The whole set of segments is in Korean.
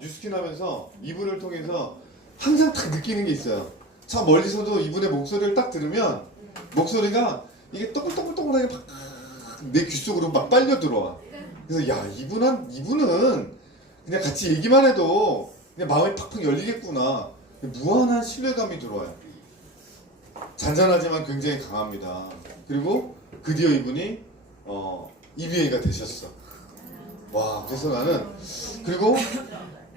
뉴스킨 하면서 이분을 통해서 항상 딱 느끼는 게 있어요. 저 멀리서도 이분의 목소리를 딱 들으면 목소리가 이게 또글또글또글하게 막 내 귀 속으로 막 빨려 들어와. 그래서 야 이분은 그냥 같이 얘기만 해도 그냥 마음이 팍팍 열리겠구나. 무한한 신뢰감이 들어와요. 잔잔하지만 굉장히 강합니다. 그리고 드디어 이분이 EBA가 되셨어. 와, 그래서 나는 그리고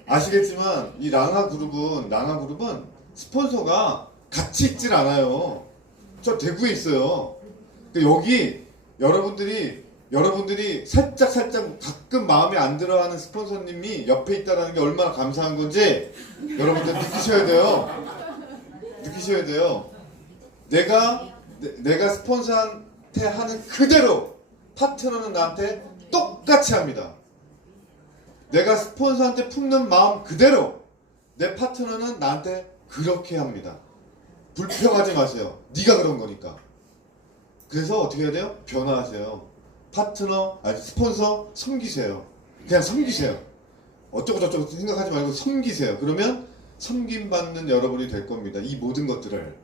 아시겠지만 이 랑아 그룹은 스폰서가 같이 있질 않아요. 저 대구에 있어요. 여기 여러분들이 살짝 가끔 마음에 안 들어하는 스폰서님이 옆에 있다는 게 얼마나 감사한 건지 여러분들 느끼셔야 돼요. 내가 스폰서한테 하는 그대로 파트너는 나한테 똑같이 합니다. 내가 스폰서한테 품는 마음 그대로 내 파트너는 나한테 그렇게 합니다. 불평하지 마세요. 네가 그런 거니까. 그래서 어떻게 해야 돼요? 변화하세요. 스폰서 섬기세요. 그냥 섬기세요. 어쩌고저쩌고 생각하지 말고 섬기세요. 그러면 섬김받는 여러분이 될 겁니다. 이 모든 것들을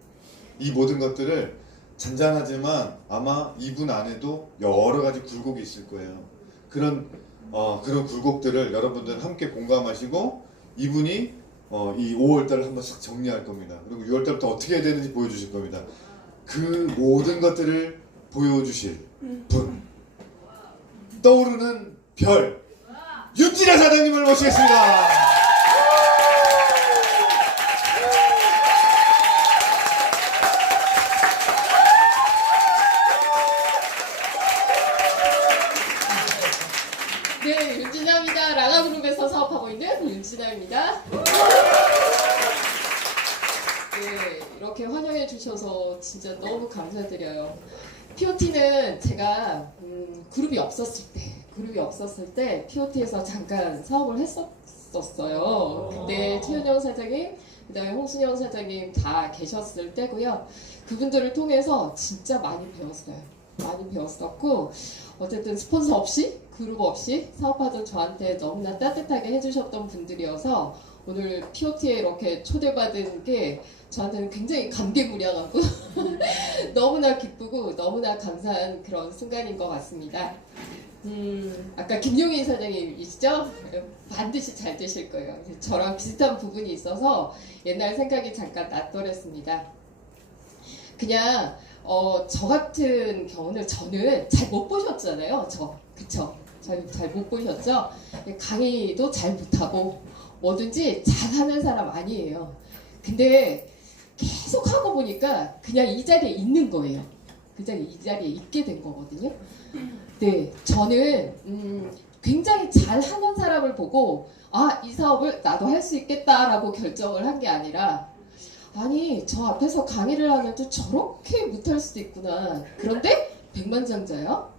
잔잔하지만 아마 이분 안에도 여러 가지 굴곡이 있을 거예요. 그런 굴곡들을 여러분들 함께 공감하시고 이분이 이 5월달을 한번 싹 정리할 겁니다. 그리고 6월달부터 어떻게 해야 되는지 보여주실 겁니다. 그 모든 것들을 보여주실 분, 떠오르는 별 윤진아 사장님을 모시겠습니다. 네, 윤진아입니다. 랑아그룹에서 사업하고 있는 윤진아입니다. 네, 이렇게 환영해 주셔서 진짜 너무 감사드려요. POT는 제가 그룹이 없었을 때 POT에서 잠깐 사업을 했었어요. 그때 최은영 사장님, 그다음에 홍순영 사장님 다 계셨을 때고요. 그분들을 통해서 진짜 많이 배웠었고 어쨌든 스폰서 없이 그룹 없이 사업하던 저한테 너무나 따뜻하게 해주셨던 분들이어서 오늘 POT에 이렇게 초대받은 게 저한테는 굉장히 감개무량하고 너무나 기쁘고 너무나 감사한 그런 순간인 것 같습니다. 아까 김용희 사장님이시죠? 반드시 잘 되실 거예요. 저랑 비슷한 부분이 있어서 옛날 생각이 잠깐 났더랬습니다. 그냥 저 같은 경우는 저는 잘 못 보셨잖아요. 그쵸? 잘 못 보셨죠? 강의도 잘 못하고 뭐든지 잘하는 사람 아니에요. 근데 계속 하고 보니까 그냥 이 자리에 있는 거예요. 그냥 이 자리에 있게 된 거거든요. 네, 저는 굉장히 잘하는 사람을 보고 이 사업을 나도 할 수 있겠다라고 결정을 한 게 아니라 아니 저 앞에서 강의를 하는데 저렇게 못할 수도 있구나. 그런데 백만장자야.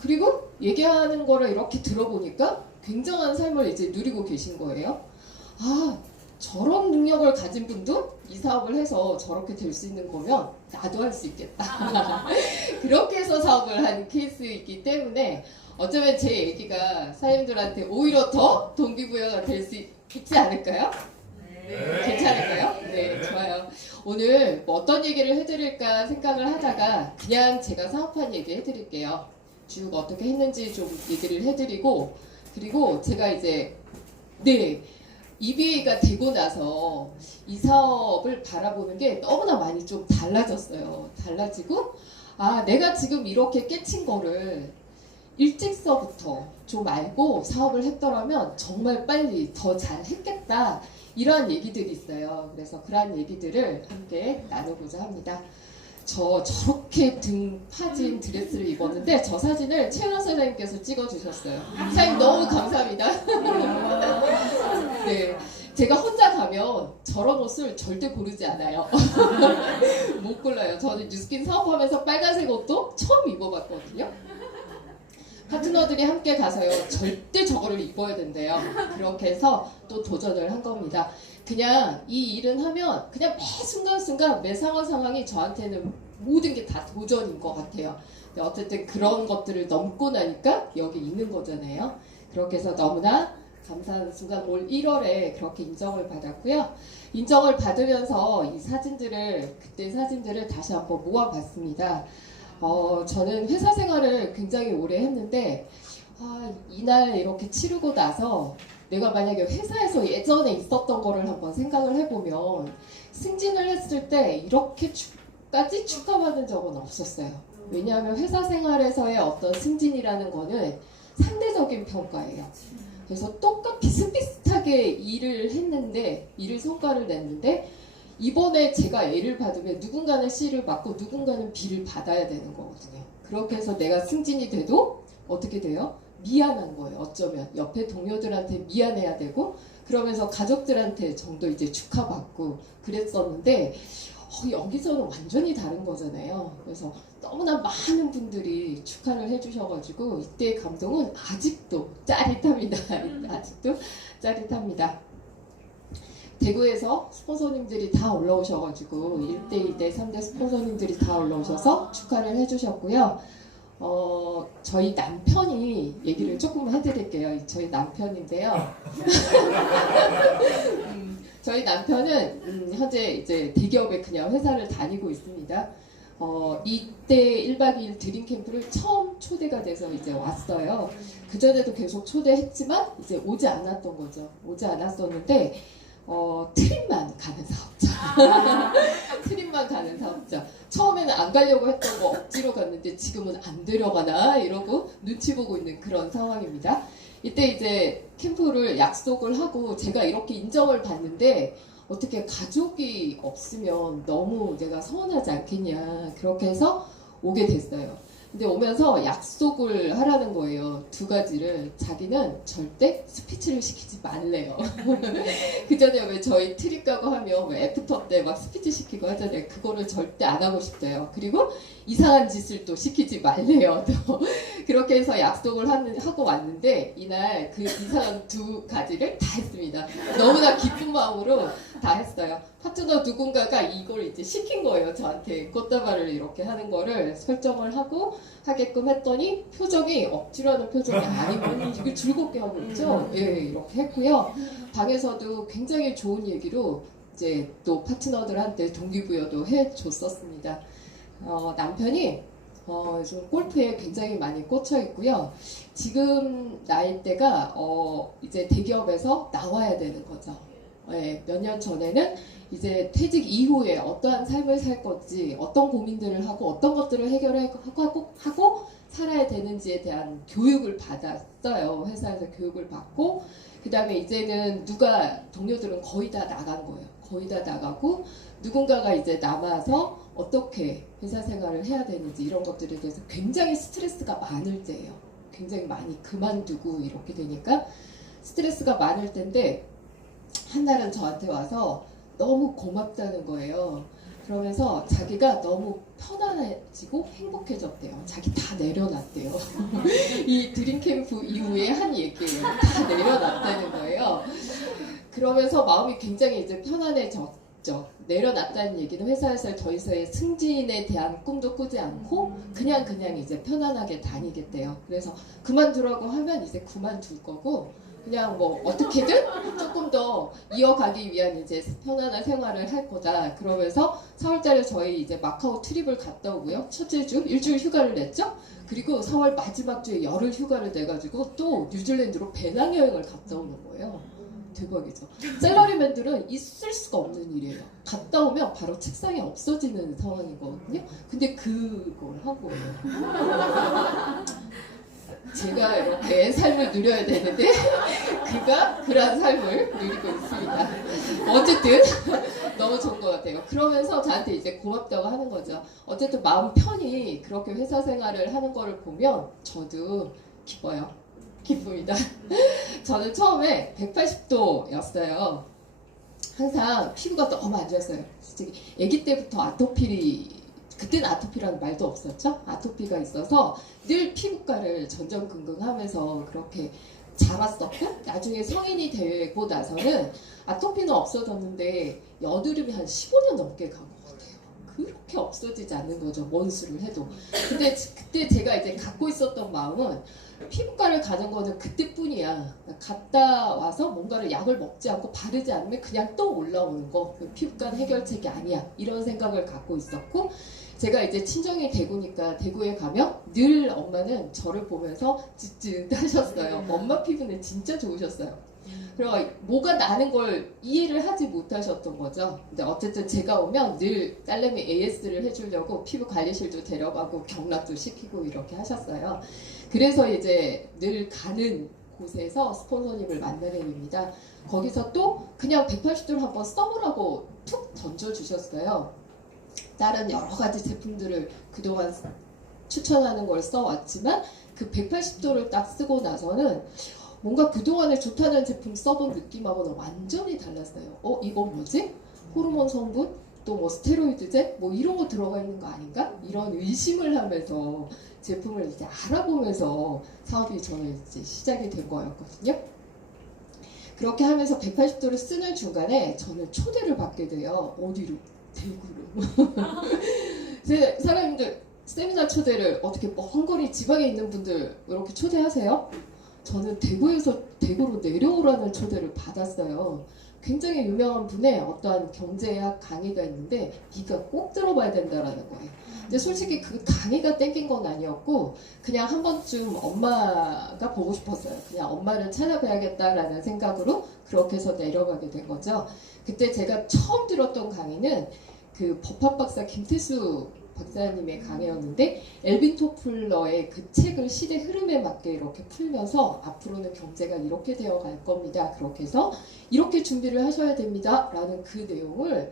그리고 얘기하는 거를 이렇게 들어보니까 굉장한 삶을 이제 누리고 계신 거예요. 저런 능력을 가진 분도 이 사업을 해서 저렇게 될 수 있는 거면 나도 할 수 있겠다. 그렇게 해서 사업을 한 케이스이기 때문에 어쩌면 제 얘기가 사장님들한테 오히려 더 동기부여가 될 수 있지 않을까요? 네. 괜찮을까요? 네, 좋아요. 오늘 뭐 어떤 얘기를 해드릴까 생각을 하다가 그냥 제가 사업한 얘기 해드릴게요. 쭉 어떻게 했는지 좀 얘기를 해드리고 그리고 제가 이제 EBA가 되고 나서 이 사업을 바라보는 게 너무나 많이 좀 달라졌어요. 달라지고 내가 지금 이렇게 깨친 거를 일찍서부터 좀 알고 사업을 했더라면 정말 빨리 더 잘 했겠다. 이러한 얘기들이 있어요. 그래서 그러한 얘기들을 함께 나누고자 합니다. 저렇게 등 파진 드레스를 입었는데 저 사진을 최은아 사장님께서 찍어주셨어요. 사장님 너무 감사합니다. 네, 제가 혼자 가면 저런 옷을 절대 고르지 않아요. 못 골라요. 저는 뉴스킨 사업하면서 빨간색 옷도 처음 입어봤거든요. 파트너들이 함께 가서요. 절대 저거를 입어야 된대요. 그렇게 해서 또 도전을 한 겁니다. 그냥 이 일은 하면 그냥 매 순간순간 매 상황이 저한테는 모든 게 다 도전인 것 같아요. 근데 어쨌든 그런 것들을 넘고 나니까 여기 있는 거잖아요. 그렇게 해서 너무나 감사한 순간 올 1월에 그렇게 인정을 받았고요. 인정을 받으면서 이 사진들을 그때 사진들을 다시 한번 모아봤습니다. 저는 회사 생활을 굉장히 오래 했는데 이날 이렇게 치르고 나서 내가 만약에 회사에서 예전에 있었던 거를 한번 생각을 해보면 승진을 했을 때 이렇게까지 축하받은 적은 없었어요. 왜냐하면 회사 생활에서의 어떤 승진이라는 거는 상대적인 평가예요. 그래서 비슷비슷하게 일을 했는데, 일을 성과를 냈는데, 이번에 제가 A를 받으면 누군가는 C를 받고 누군가는 B를 받아야 되는 거거든요. 그렇게 해서 내가 승진이 돼도 어떻게 돼요? 미안한 거예요. 어쩌면 옆에 동료들한테 미안해야 되고, 그러면서 가족들한테 정도 이제 축하받고 그랬었는데, 여기서는 완전히 다른 거잖아요. 그래서 너무나 많은 분들이 축하를 해주셔가지고 이때의 감동은 아직도 짜릿합니다. 아직도 짜릿합니다. 대구에서 스폰서님들이 다 올라오셔가지고 1대, 2대, 3대 스폰서님들이 다 올라오셔서 축하를 해주셨고요. 저희 남편이 얘기를 조금 해드릴게요. 저희 남편인데요. 저희 남편은 현재 이제 대기업에 그냥 회사를 다니고 있습니다. 이때 1박 2일 드림 캠프를 처음 초대가 돼서 이제 왔어요. 그전에도 계속 초대했지만 이제 오지 않았던 거죠. 오지 않았었는데 트립만 가는 사업자. 트립만 가는 사업자. 처음에는 안 가려고 했던 거 억지로 갔는데 지금은 안 데려가나 이러고 눈치 보고 있는 그런 상황입니다. 이때 이제 캠프를 약속을 하고 제가 이렇게 인정을 받는데 어떻게 가족이 없으면 너무 내가 서운하지 않겠냐 그렇게 해서 오게 됐어요. 근데 오면서 약속을 하라는 거예요. 두 가지를. 자기는 절대 스피치를 시키지 말래요. 그 전에 왜 저희 트립 가고 하면 왜 애프터 때 막 스피치 시키고 하잖아요. 그거를 절대 안 하고 싶대요. 그리고 이상한 짓을 또 시키지 말래요. 또 그렇게 해서 약속을 하고 왔는데 이날 그 이상한 두 가지를 다 했습니다. 너무나 기쁜 마음으로 다 했어요. 파트너 누군가가 이걸 이제 시킨 거예요. 저한테 꽃다발을 이렇게 하는 거를 설정을 하고 하게끔 했더니 표정이 억지로 하는 표정이 아니고 이걸 즐겁게 하고 있죠. 예, 이렇게 했고요. 방에서도 굉장히 좋은 얘기로 이제 또 파트너들한테 동기부여도 해줬었습니다. 남편이 요즘 골프에 굉장히 많이 꽂혀 있고요. 지금 나이대가 이제 대기업에서 나와야 되는 거죠. 예, 몇 년 전에는 이제 퇴직 이후에 어떠한 삶을 살 건지, 어떤 고민들을 하고 어떤 것들을 해결하고 살아야 되는지에 대한 교육을 받았어요. 회사에서 교육을 받고 그 다음에 이제는 동료들은 거의 다 나간 거예요. 거의 다 나가고 누군가가 이제 남아서 어떻게 회사 생활을 해야 되는지 이런 것들에 대해서 굉장히 스트레스가 많을 때예요. 굉장히 많이 그만두고 이렇게 되니까 스트레스가 많을 때인데 한날은 저한테 와서 너무 고맙다는 거예요. 그러면서 자기가 너무 편안해지고 행복해졌대요. 자기 다 내려놨대요. 이 드림캠프 이후에 한 얘기예요. 다 내려놨다는 거예요. 그러면서 마음이 굉장히 이제 편안해졌죠. 내려놨다는 얘기는 회사에서 더 이상의 승진에 대한 꿈도 꾸지 않고 그냥 이제 편안하게 다니겠대요. 그래서 그만두라고 하면 이제 그만둘 거고 그냥 뭐 어떻게든 조금 더 이어가기 위한 이제 편안한 생활을 할 거다. 그러면서 4월달에 저희 이제 마카오 트립을 갔다 오고요. 첫째 주 일주일 휴가를 냈죠. 그리고 4월 마지막 주에 열흘 휴가를 내가지고 또 뉴질랜드로 배낭여행을 갔다 오는 거예요. 대박이죠. 샐러리맨들은 있을 수가 없는 일이에요. 갔다 오면 바로 책상에 없어지는 상황이거든요. 근데 그걸 하고 제가 이렇게 삶을 누려야 되는데 그가 그런 삶을 누리고 있습니다. 어쨌든 너무 좋은 것 같아요. 그러면서 저한테 이제 고맙다고 하는 거죠. 어쨌든 마음 편히 그렇게 회사 생활을 하는 거를 보면 저도 기뻐요. 기쁩니다. 저는 처음에 180도였어요. 항상 피부가 너무 안 좋았어요. 솔직히 아기 때부터 그때는 아토피라는 말도 없었죠. 아토피가 있어서 늘 피부과를 전전긍긍하면서 그렇게 자랐었고 나중에 성인이 되고 나서는 아토피는 없어졌는데 여드름이 한 15년 넘게 간 것 같아요. 그렇게 없어지지 않는 거죠. 원수를 해도. 근데 그때 제가 이제 갖고 있었던 마음은 피부과를 가는 거는 그때뿐이야. 갔다 와서 뭔가를 약을 먹지 않고 바르지 않으면 그냥 또 올라오는 거. 피부과는 해결책이 아니야. 이런 생각을 갖고 있었고, 제가 이제 친정이 대구니까 대구에 가면 늘 엄마는 저를 보면서 쯧쯧 하셨어요. 엄마 피부는 진짜 좋으셨어요. 그리고 뭐가 나는 걸 이해를 하지 못하셨던 거죠. 근데 어쨌든 제가 오면 늘 딸내미 AS를 해주려고 피부 관리실도 데려가고 경락도 시키고 이렇게 하셨어요. 그래서 이제 늘 가는 곳에서 스폰서님을 만나게 됩니다. 거기서 또 그냥 180도를 한번 써보라고 툭 던져주셨어요. 다른 여러 가지 제품들을 그동안 추천하는 걸 써왔지만 그 180도를 딱 쓰고 나서는 뭔가 그동안에 좋다는 제품 써본 느낌하고는 완전히 달랐어요. 이거 뭐지? 호르몬 성분? 또 뭐 스테로이드제? 뭐 이런 거 들어가 있는 거 아닌가? 이런 의심을 하면서 제품을 이제 알아보면서 사업이 저는 이제 시작이 된 거였거든요. 그렇게 하면서 180도를 쓰는 중간에 저는 초대를 받게 돼요. 어디로? 대구로. 사람들 세미나 초대를 어떻게 먼 거리 지방에 있는 분들 이렇게 초대하세요? 저는 대구에서 대구로 내려오라는 초대를 받았어요. 굉장히 유명한 분의 어떠한 경제학 강의가 있는데 네가 꼭 들어봐야 된다라는 거예요. 근데 솔직히 그 강의가 땡긴 건 아니었고 그냥 한 번쯤 엄마가 보고 싶었어요. 그냥 엄마를 찾아뵈야겠다라는 생각으로 그렇게 해서 내려가게 된 거죠. 그때 제가 처음 들었던 강의는 그 법학 박사 김태수 박사님의 강의였는데 엘빈 토플러의 그 책을 시대 흐름에 맞게 이렇게 풀면서 앞으로는 경제가 이렇게 되어 갈 겁니다. 그렇게 해서 이렇게 준비를 하셔야 됩니다. 라는 그 내용을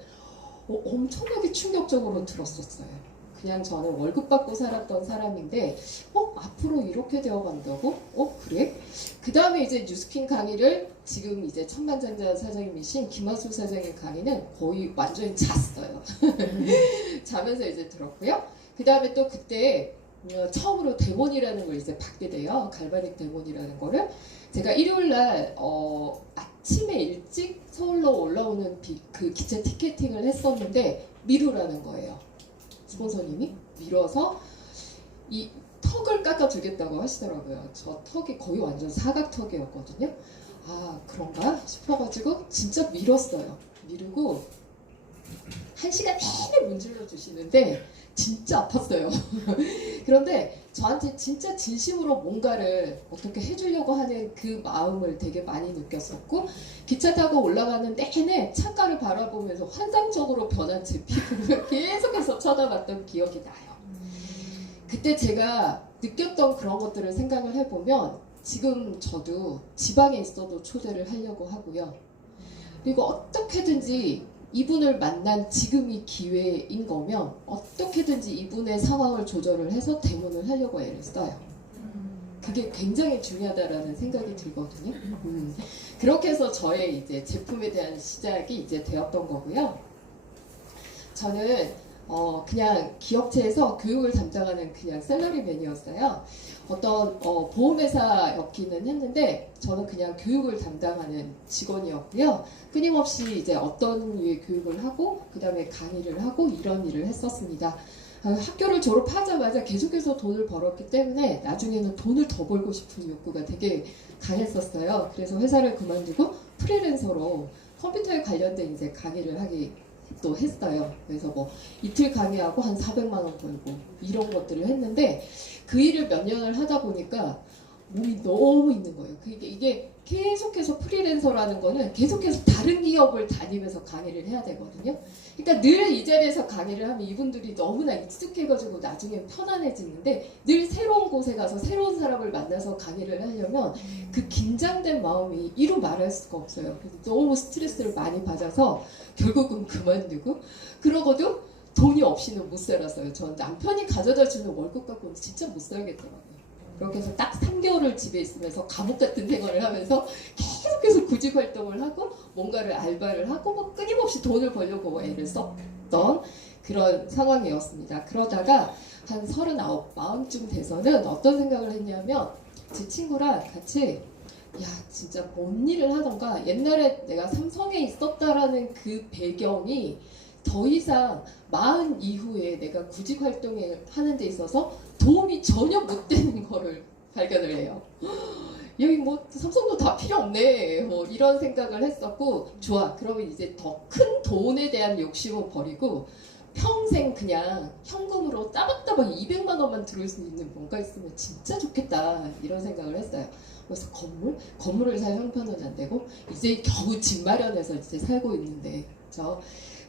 엄청나게 충격적으로 들었었어요. 그냥 저는 월급 받고 살았던 사람인데 앞으로 이렇게 되어 간다고? 그래? 그 다음에 이제 뉴스킨 강의를 지금 이제 천만장자 사장님이신 김하수 사장의 강의는 거의 완전히 잤어요. 자면서 이제 들었고요. 그 다음에 또 그때 처음으로 데몬이라는 걸 이제 받게 돼요. 갈바닉 데몬이라는 거를. 제가 일요일날 아침에 일찍 서울로 올라오는 그 기차 티켓팅을 했었는데 미루라는 거예요. 스폰서님이 밀어서 이 턱을 깎아주겠다고 하시더라고요. 저 턱이 거의 완전 사각턱이었거든요. 아 그런가 싶어가지고 진짜 밀었어요. 미루고 1시간 내내 문질러 주시는데 진짜 아팠어요. 그런데 저한테 진짜 진심으로 뭔가를 어떻게 해주려고 하는 그 마음을 되게 많이 느꼈었고 기차 타고 올라가는 내내 창가를 바라보면서 환상적으로 변한 제 피부를 계속해서 쳐다봤던 기억이 나요. 그때 제가 느꼈던 그런 것들을 생각을 해보면 지금 저도 지방에 있어도 초대를 하려고 하고요. 그리고 어떻게든지 이분을 만난 지금이 기회인 거면 어떻게든지 이분의 상황을 조절을 해서 대문을 하려고 애를 써요. 그게 굉장히 중요하다라는 생각이 들거든요. 그렇게 해서 저의 이제 제품에 대한 시작이 이제 되었던 거고요. 저는 그냥 기업체에서 교육을 담당하는 그냥 샐러리맨이었어요. 어떤 보험회사였기는 했는데 저는 그냥 교육을 담당하는 직원이었고요. 끊임없이 이제 어떤 류의 교육을 하고 그 다음에 강의를 하고 이런 일을 했었습니다. 학교를 졸업하자마자 계속해서 돈을 벌었기 때문에 나중에는 돈을 더 벌고 싶은 욕구가 되게 강했었어요. 그래서 회사를 그만두고 프리랜서로 컴퓨터에 관련된 이제 강의를 하기 또 했어요. 그래서 뭐 이틀 강의하고 한 400만 원 벌고 이런 것들을 했는데 그 일을 몇 년을 하다 보니까 몸이 너무 있는 거예요. 이게 계속해서 프리랜서라는 거는 계속해서 다른 기업을 다니면서 강의를 해야 되거든요. 그러니까 늘 이 자리에서 강의를 하면 이분들이 너무나 익숙해가지고 나중에 편안해지는데 늘 새로운 곳에 가서 새로운 사람을 만나서 강의를 하려면 그 긴장된 마음이 이루 말할 수가 없어요. 그래서 너무 스트레스를 많이 받아서 결국은 그만두고 그러고도 돈이 없이는 못 살았어요. 전 남편이 가져다 주는 월급 갖고는 진짜 못 살겠더라고요. 그렇게 해서 딱 3개월을 집에 있으면서 감옥 같은 생활을 하면서 계속해서 구직 활동을 하고 뭔가를 알바를 하고 뭐 끊임없이 돈을 벌려고 애를 썼던 그런 상황이었습니다. 그러다가 한 39, 40쯤 돼서는 어떤 생각을 했냐면 제 친구랑 같이 진짜 뭔 일을 하던가 옛날에 내가 삼성에 있었다라는 그 배경이 더 이상 40 이후에 내가 구직 활동을 하는 데 있어서 도움이 전혀 못 되는 거를 발견을 해요. 여기 뭐 삼성도 다 필요 없네. 뭐 이런 생각을 했었고, 좋아. 그러면 이제 더 큰 돈에 대한 욕심은 버리고 평생 그냥 현금으로 따박따박 200만 원만 들어올 수 있는 뭔가 있으면 진짜 좋겠다. 이런 생각을 했어요. 그래서 건물을 살 형편은 안 되고 이제 겨우 집 마련해서 이제 살고 있는데,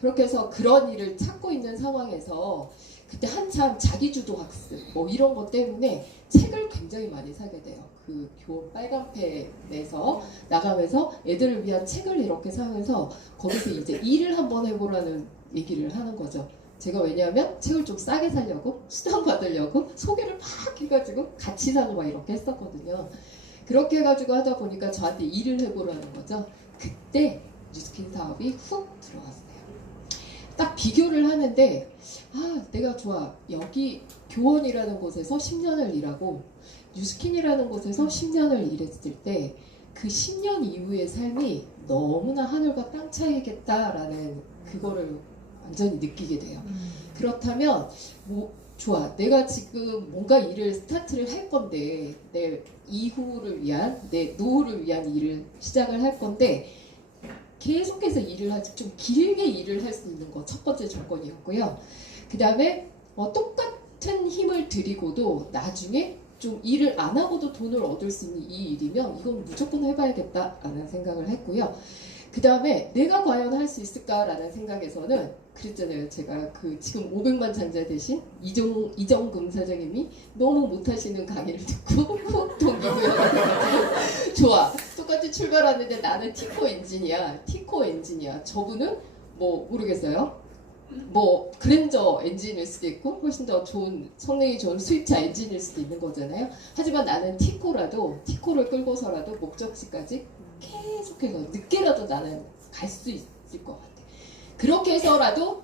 그렇게 해서 그런 일을 찾고 있는 상황에서 그때 한참 자기주도 학습 뭐 이런 것 때문에 책을 굉장히 많이 사게 돼요. 그 교원 빨간펜에서 나가면서 애들을 위한 책을 이렇게 사면서 거기서 이제 일을 한번 해보라는 얘기를 하는 거죠. 제가 왜냐하면 책을 좀 싸게 사려고 수당 받으려고 소개를 막 해가지고 같이 사고 막 이렇게 했었거든요. 그렇게 해가지고 하다 보니까 저한테 일을 해보라는 거죠. 그때 뉴스킨 사업이 훅 들어왔어요. 딱 비교를 하는데 내가 좋아. 여기 교원이라는 곳에서 10년을 일하고 뉴스킨이라는 곳에서 10년을 일했을 때 그 10년 이후의 삶이 너무나 하늘과 땅 차이겠다라는 그거를 완전히 느끼게 돼요. 그렇다면 뭐 좋아. 내가 지금 뭔가 일을 스타트를 할 건데 내 이후를 위한 내 노후를 위한 일을 시작을 할 건데 계속해서 일을 하지 좀 길게 일을 할 수 있는 거 첫 번째 조건이었고요. 그 다음에 똑같은 힘을 들이고도 나중에 좀 일을 안 하고도 돈을 얻을 수 있는 이 일이면 이건 무조건 해봐야겠다라는 생각을 했고요. 그 다음에 내가 과연 할 수 있을까라는 생각에서는 그랬잖아요. 제가 그 지금 500만 장자 대신 이정금 사장님이 너무 못하시는 강의를 듣고 훅 동기부여가 돼가지고 좋아. 똑같이 출발하는데 나는 티코 엔지니어. 저분은 뭐 모르겠어요. 뭐 그랜저 엔진일 수도 있고 훨씬 더 좋은 성능이 좋은 수입차 엔진일 수도 있는 거잖아요. 하지만 나는 티코를 끌고서라도 목적지까지 계속해서 늦게라도 나는 갈 수 있을 것 같아. 그렇게 해서라도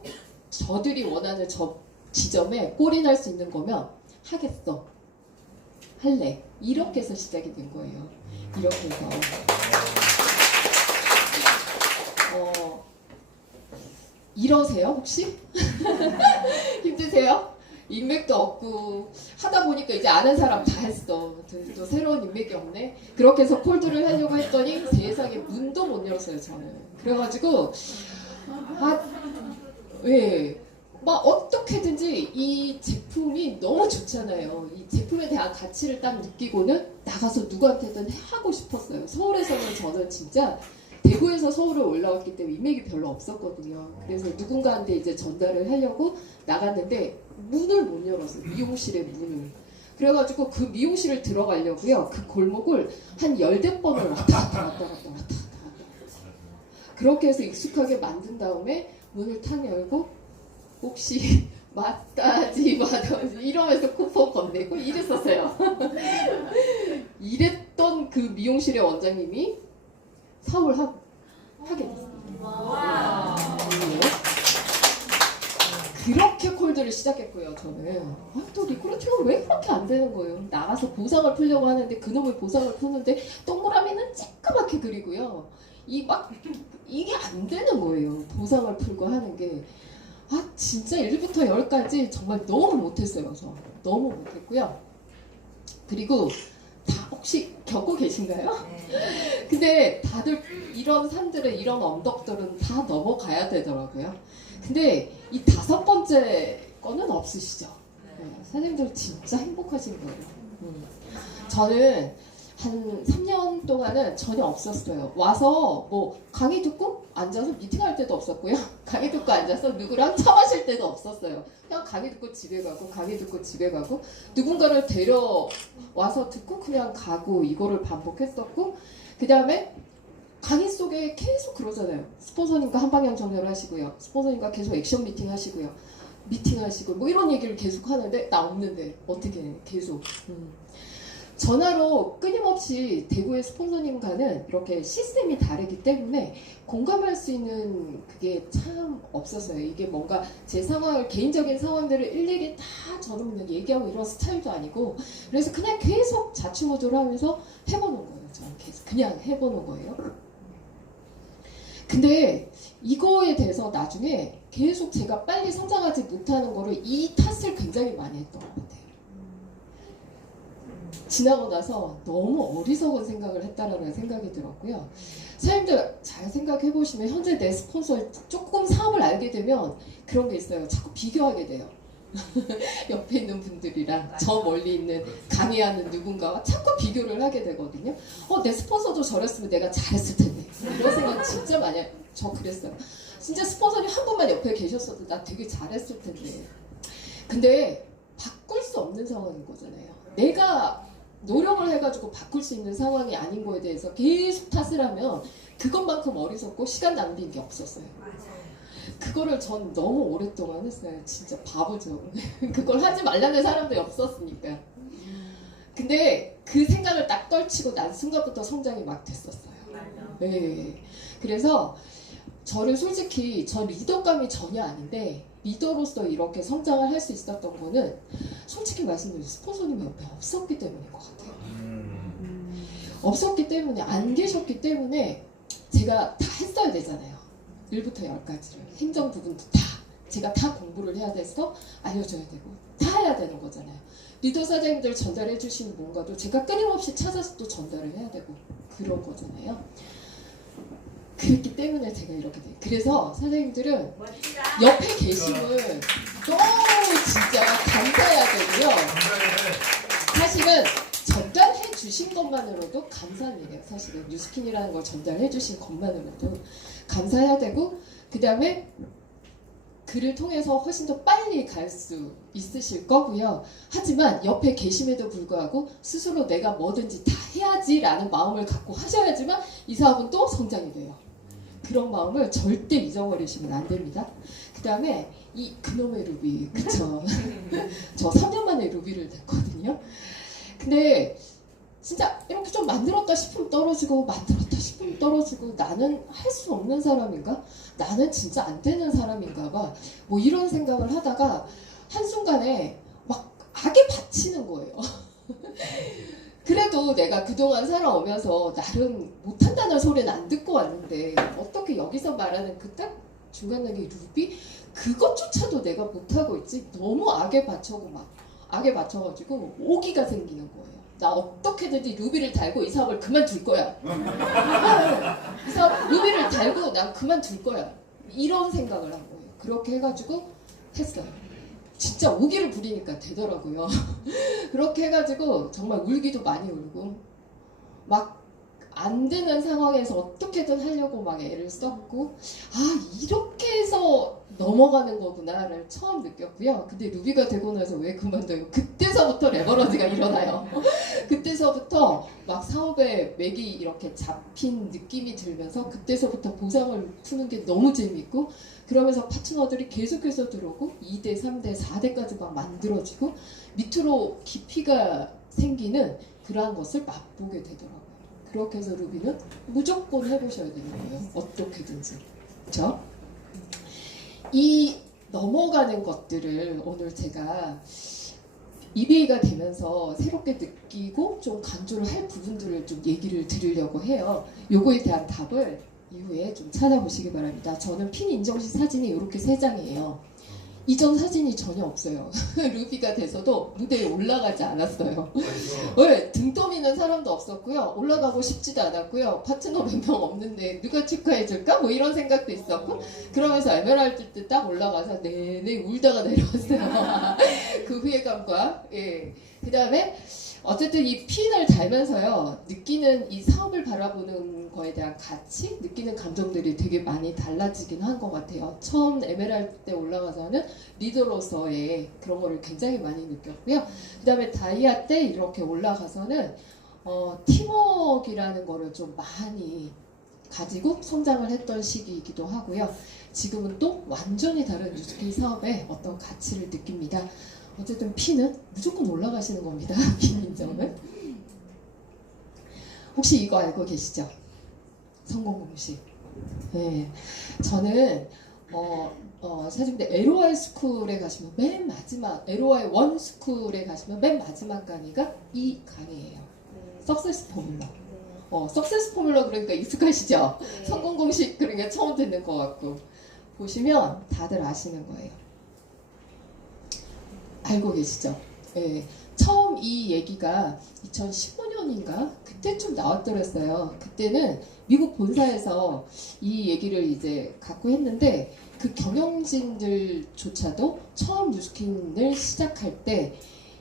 저들이 원하는 저 지점에 골인할 수 있는 거면 하겠어. 할래. 이렇게 해서 시작이 된 거예요. 이렇게 해서 이러세요 혹시? 힘드세요? 인맥도 없고 하다 보니까 이제 아는 사람 다 했어. 또 새로운 인맥이 없네. 그렇게 해서 콜드를 하려고 했더니 세상에 문도 못 열었어요 저는. 그래가지고 막 어떻게든지 이 제품이 너무 좋잖아요. 이 제품에 대한 가치를 딱 느끼고는 나가서 누구한테든 하고 싶었어요. 서울에서는 저는 진짜 대구에서 서울에 올라왔기 때문에 인맥이 별로 없었거든요. 그래서 누군가한테 이제 전달을 하려고 나갔는데 문을 못 열었어요. 미용실의 문을. 그래가지고 그 미용실을 들어가려고요. 그 골목을 한 10번을 왔다 갔다 그렇게 해서 익숙하게 만든 다음에 문을 탁 열고 혹시 마사지 이러면서 쿠폰 건네고 이랬었어요. 이랬던 그 미용실의 원장님이 사업을 하게 됐습니다. 그렇게 콜드를 시작했고요. 저는 또 리크루팅은 왜 그렇게 안 되는 거예요. 나가서 보상을 풀려고 하는데 그놈의 보상을 푸는데 동그라미는 쬐끄맣게 그리고요. 이게 안 되는 거예요. 보상을 풀고 하는 게. 진짜 1부터 10까지 정말 너무 못했어요. 저 너무 못했고요. 그리고 다 혹시 겪고 계신가요? 네. 근데 다들 이런 산들은 이런 언덕들은 다 넘어가야 되더라고요. 근데 이 5번째 거는 없으시죠? 네. 선생님들 진짜 행복하신 거예요. 저는 한 3년 동안은 전혀 없었어요. 와서 뭐 강의 듣고 앉아서 미팅할 때도 없었고요. 강의 듣고 앉아서 누구랑 차 마실 때도 없었어요. 그냥 강의 듣고 집에 가고 누군가를 데려와서 듣고 그냥 가고 이거를 반복했었고, 그 다음에 강의 속에 계속 그러잖아요. 스폰서님과 한방향 정렬을 하시고요. 스폰서님과 계속 액션 미팅 하시고요. 미팅하시고 뭐 이런 얘기를 계속 하는데 나 없는데 어떻게 해. 계속 전화로 끊임없이 대구의 스폰서님과는 이렇게 시스템이 다르기 때문에 공감할 수 있는 그게 참 없었어요. 이게 뭔가 제 상황을, 개인적인 상황들을 일일이 다 저는 그냥 얘기하고 이런 스타일도 아니고, 그래서 그냥 계속 자충우돌 하면서 해보는 거예요. 저는 계속 그냥 해보는 거예요. 근데 이거에 대해서 나중에 계속 제가 빨리 성장하지 못하는 거를 이 탓을 굉장히 많이 했던 것 같아요. 지나고 나서 너무 어리석은 생각을 했다라는 생각이 들었고요. 사장님들 잘 생각해 보시면 현재 내 스폰서 조금 사업을 알게 되면 그런 게 있어요. 자꾸 비교하게 돼요. 옆에 있는 분들이랑 저 멀리 있는 강의하는 누군가와 자꾸 비교를 하게 되거든요. 내 스폰서도 저랬으면 내가 잘했을 텐데 이런 생각 진짜 많이 해요. 저 그랬어요. 진짜 스폰서님 한 분만 옆에 계셨어도 나 되게 잘했을 텐데. 근데 바꿀 수 없는 상황인 거잖아요. 내가 노력을 해가지고 바꿀 수 있는 상황이 아닌 거에 대해서 계속 탓을 하면 그것만큼 어리석고 시간 낭비인 게 없었어요. 그거를 전 너무 오랫동안 했어요. 진짜 바보죠. 그걸 하지 말라는 사람들이 없었으니까. 근데 그 생각을 딱 떨치고 난 순간부터 성장이 막 됐었어요. 네. 그래서 저를 솔직히 저 리더감이 전혀 아닌데 리더로서 이렇게 성장을 할 수 있었던 거는 솔직히 말씀드리면 스폰서님이 옆에 없었기 때문인 것 같아요. 없었기 때문에 안 계셨기 때문에 제가 다 했어야 되잖아요. 1부터 10까지를 행정 부분도 다 제가 다 공부를 해야 돼서 알려줘야 되고 다 해야 되는 거잖아요. 리더 사장님들 전달해 주시는 뭔가도 제가 끊임없이 찾아서 또 전달을 해야 되고 그런 거잖아요. 그렇기 때문에 제가 이렇게 돼요. 그래서 사장님들은 옆에 계심을 너무 진짜 감사해야 되고요. 사실은 전달해 주신 것만으로도 감사한 일이에요. 사실은 뉴스킨이라는 걸 전달해 주신 것만으로도 감사해야 되고, 그 다음에 그를 통해서 훨씬 더 빨리 갈 수 있으실 거고요. 하지만 옆에 계심에도 불구하고 스스로 내가 뭐든지 다 해야지라는 마음을 갖고 하셔야지만 이 사업은 또 성장이 돼요. 그런 마음을 절대 잊어버리시면 안 됩니다. 그 다음에 이 그놈의 루비, 그쵸? 저 3년 만에 루비를 냈거든요. 근데 진짜 이렇게 좀 만들었다 싶으면 떨어지고 만들었다 싶으면 떨어지고 나는 할 수 없는 사람인가? 나는 진짜 안 되는 사람인가 봐. 뭐 이런 생각을 하다가 한순간에 막 악에 받치는 거예요. 그래도 내가 그동안 살아오면서 나름 못한다는 소리는 안 듣고 왔는데 어떻게 여기서 말하는 그 딱 중간에 루비? 그것조차도 내가 못하고 있지? 너무 악에 받쳐고 막 악에 받쳐가지고 오기가 생기는 거예요. 나 어떻게든지 루비를 달고 이 사업을 그만둘 거야. 이 사업 루비를 달고 난 그만둘 거야. 이런 생각을 한 거예요. 그렇게 해가지고 했어요. 진짜 오기를 부리니까 되더라고요. 그렇게 해가지고 정말 울기도 많이 울고 막 안 되는 상황에서 어떻게든 하려고 막 애를 썼고 이렇게 해서 넘어가는 거구나를 처음 느꼈고요. 근데 루비가 되고 나서 왜 그만둬요? 그때서부터 레버러지가 일어나요. 그때서부터 막 사업에 맥이 이렇게 잡힌 느낌이 들면서 그때서부터 보상을 푸는 게 너무 재밌고 그러면서 파트너들이 계속해서 들어오고 2대, 3대, 4대까지 막 만들어지고 밑으로 깊이가 생기는 그러한 것을 맛보게 되더라고요. 그렇게 해서 루비는 무조건 해보셔야 되는 거예요. 어떻게든지. 그렇죠? 이 넘어가는 것들을 오늘 제가 EBA가 되면서 새롭게 느끼고 좀 간주를 할 부분들을 좀 얘기를 드리려고 해요. 요거에 대한 답을 이후에 좀 찾아보시기 바랍니다. 저는 핀 인정식 사진이 이렇게 3장이에요. 이전 사진이 전혀 없어요. 루비가 돼서도 무대에 올라가지 않았어요. 왜? 등 떠미는 사람도 없었고요. 올라가고 싶지도 않았고요. 파트너 몇 명 없는데 누가 축하해줄까? 뭐 이런 생각도 있었고 그러면서 에메랄드 때 딱 올라가서 내내 울다가 내려왔어요. 그 후회감과 그 다음에 어쨌든 이 핀을 달면서요 느끼는 이 사업을 바라보는 거에 대한 가치, 느끼는 감정들이 되게 많이 달라지긴 한 것 같아요. 처음 에메랄드 때 올라가서는 리더로서의 그런 거를 굉장히 많이 느꼈고요. 그 다음에 다이아 때 이렇게 올라가서는 팀워크라는 거를 좀 많이 가지고 성장을 했던 시기이기도 하고요. 지금은 또 완전히 다른 뉴스킨 사업의 어떤 가치를 느낍니다. 어쨌든 P는 무조건 올라가시는 겁니다. P 인정은. 혹시 이거 알고 계시죠? 성공 공식. 네, 저는 사실 LOI 스쿨에 가시면 맨 마지막 LOI 1 스쿨에 가시면 맨 마지막 강의가 이 강의예요. 석세스 포뮬러. 석세스 포뮬러 그러니까 익숙하시죠? 성공 공식 그러니까 처음 듣는 것 같고. 보시면 다들 아시는 거예요. 알고 계시죠? 예. 처음 이 얘기가 2015년인가 그때쯤 나왔더랬어요. 그때는 미국 본사에서 이 얘기를 이제 갖고 했는데 그 경영진들조차도 처음 뉴스킨을 시작할 때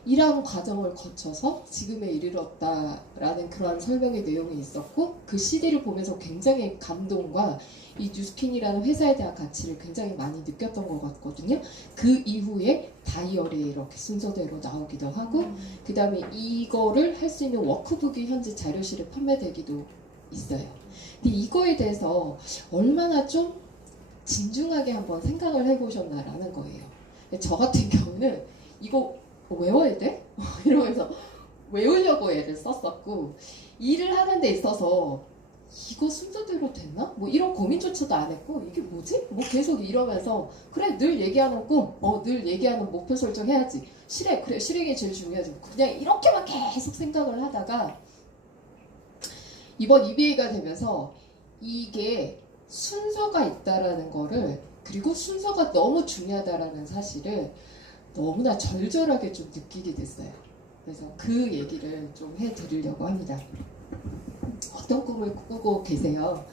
이러한 과정을 거쳐서 지금에 이르렀다라는 그러한 설명의 내용이 있었고 그 CD를 보면서 굉장히 감동과 이 뉴스킨이라는 회사에 대한 가치를 굉장히 많이 느꼈던 것 같거든요. 그 이후에 다이어리에 이렇게 순서대로 나오기도 하고 그 다음에 이거를 할 수 있는 워크북이 현재 자료실에 판매되기도 있어요. 근데 이거에 대해서 얼마나 좀 진중하게 한번 생각을 해보셨나라는 거예요. 저 같은 경우는 이거 외워야 돼? 이러면서 외우려고 애를 썼었고 일을 하는 데 있어서 이거 순서대로 됐나? 뭐 이런 고민조차도 안 했고 이게 뭐지? 뭐 계속 이러면서 그래 늘 얘기하는 꿈, 늘 얘기하는 목표 설정해야지 실행, 그래 실행이 제일 중요하지 그냥 이렇게만 계속 생각을 하다가 이번 EBA가 되면서 이게 순서가 있다라는 거를 그리고 순서가 너무 중요하다라는 사실을 너무나 절절하게 좀 느끼게 됐어요. 그래서 그 얘기를 좀 해드리려고 합니다. 어떤 꿈을 꾸고 계세요?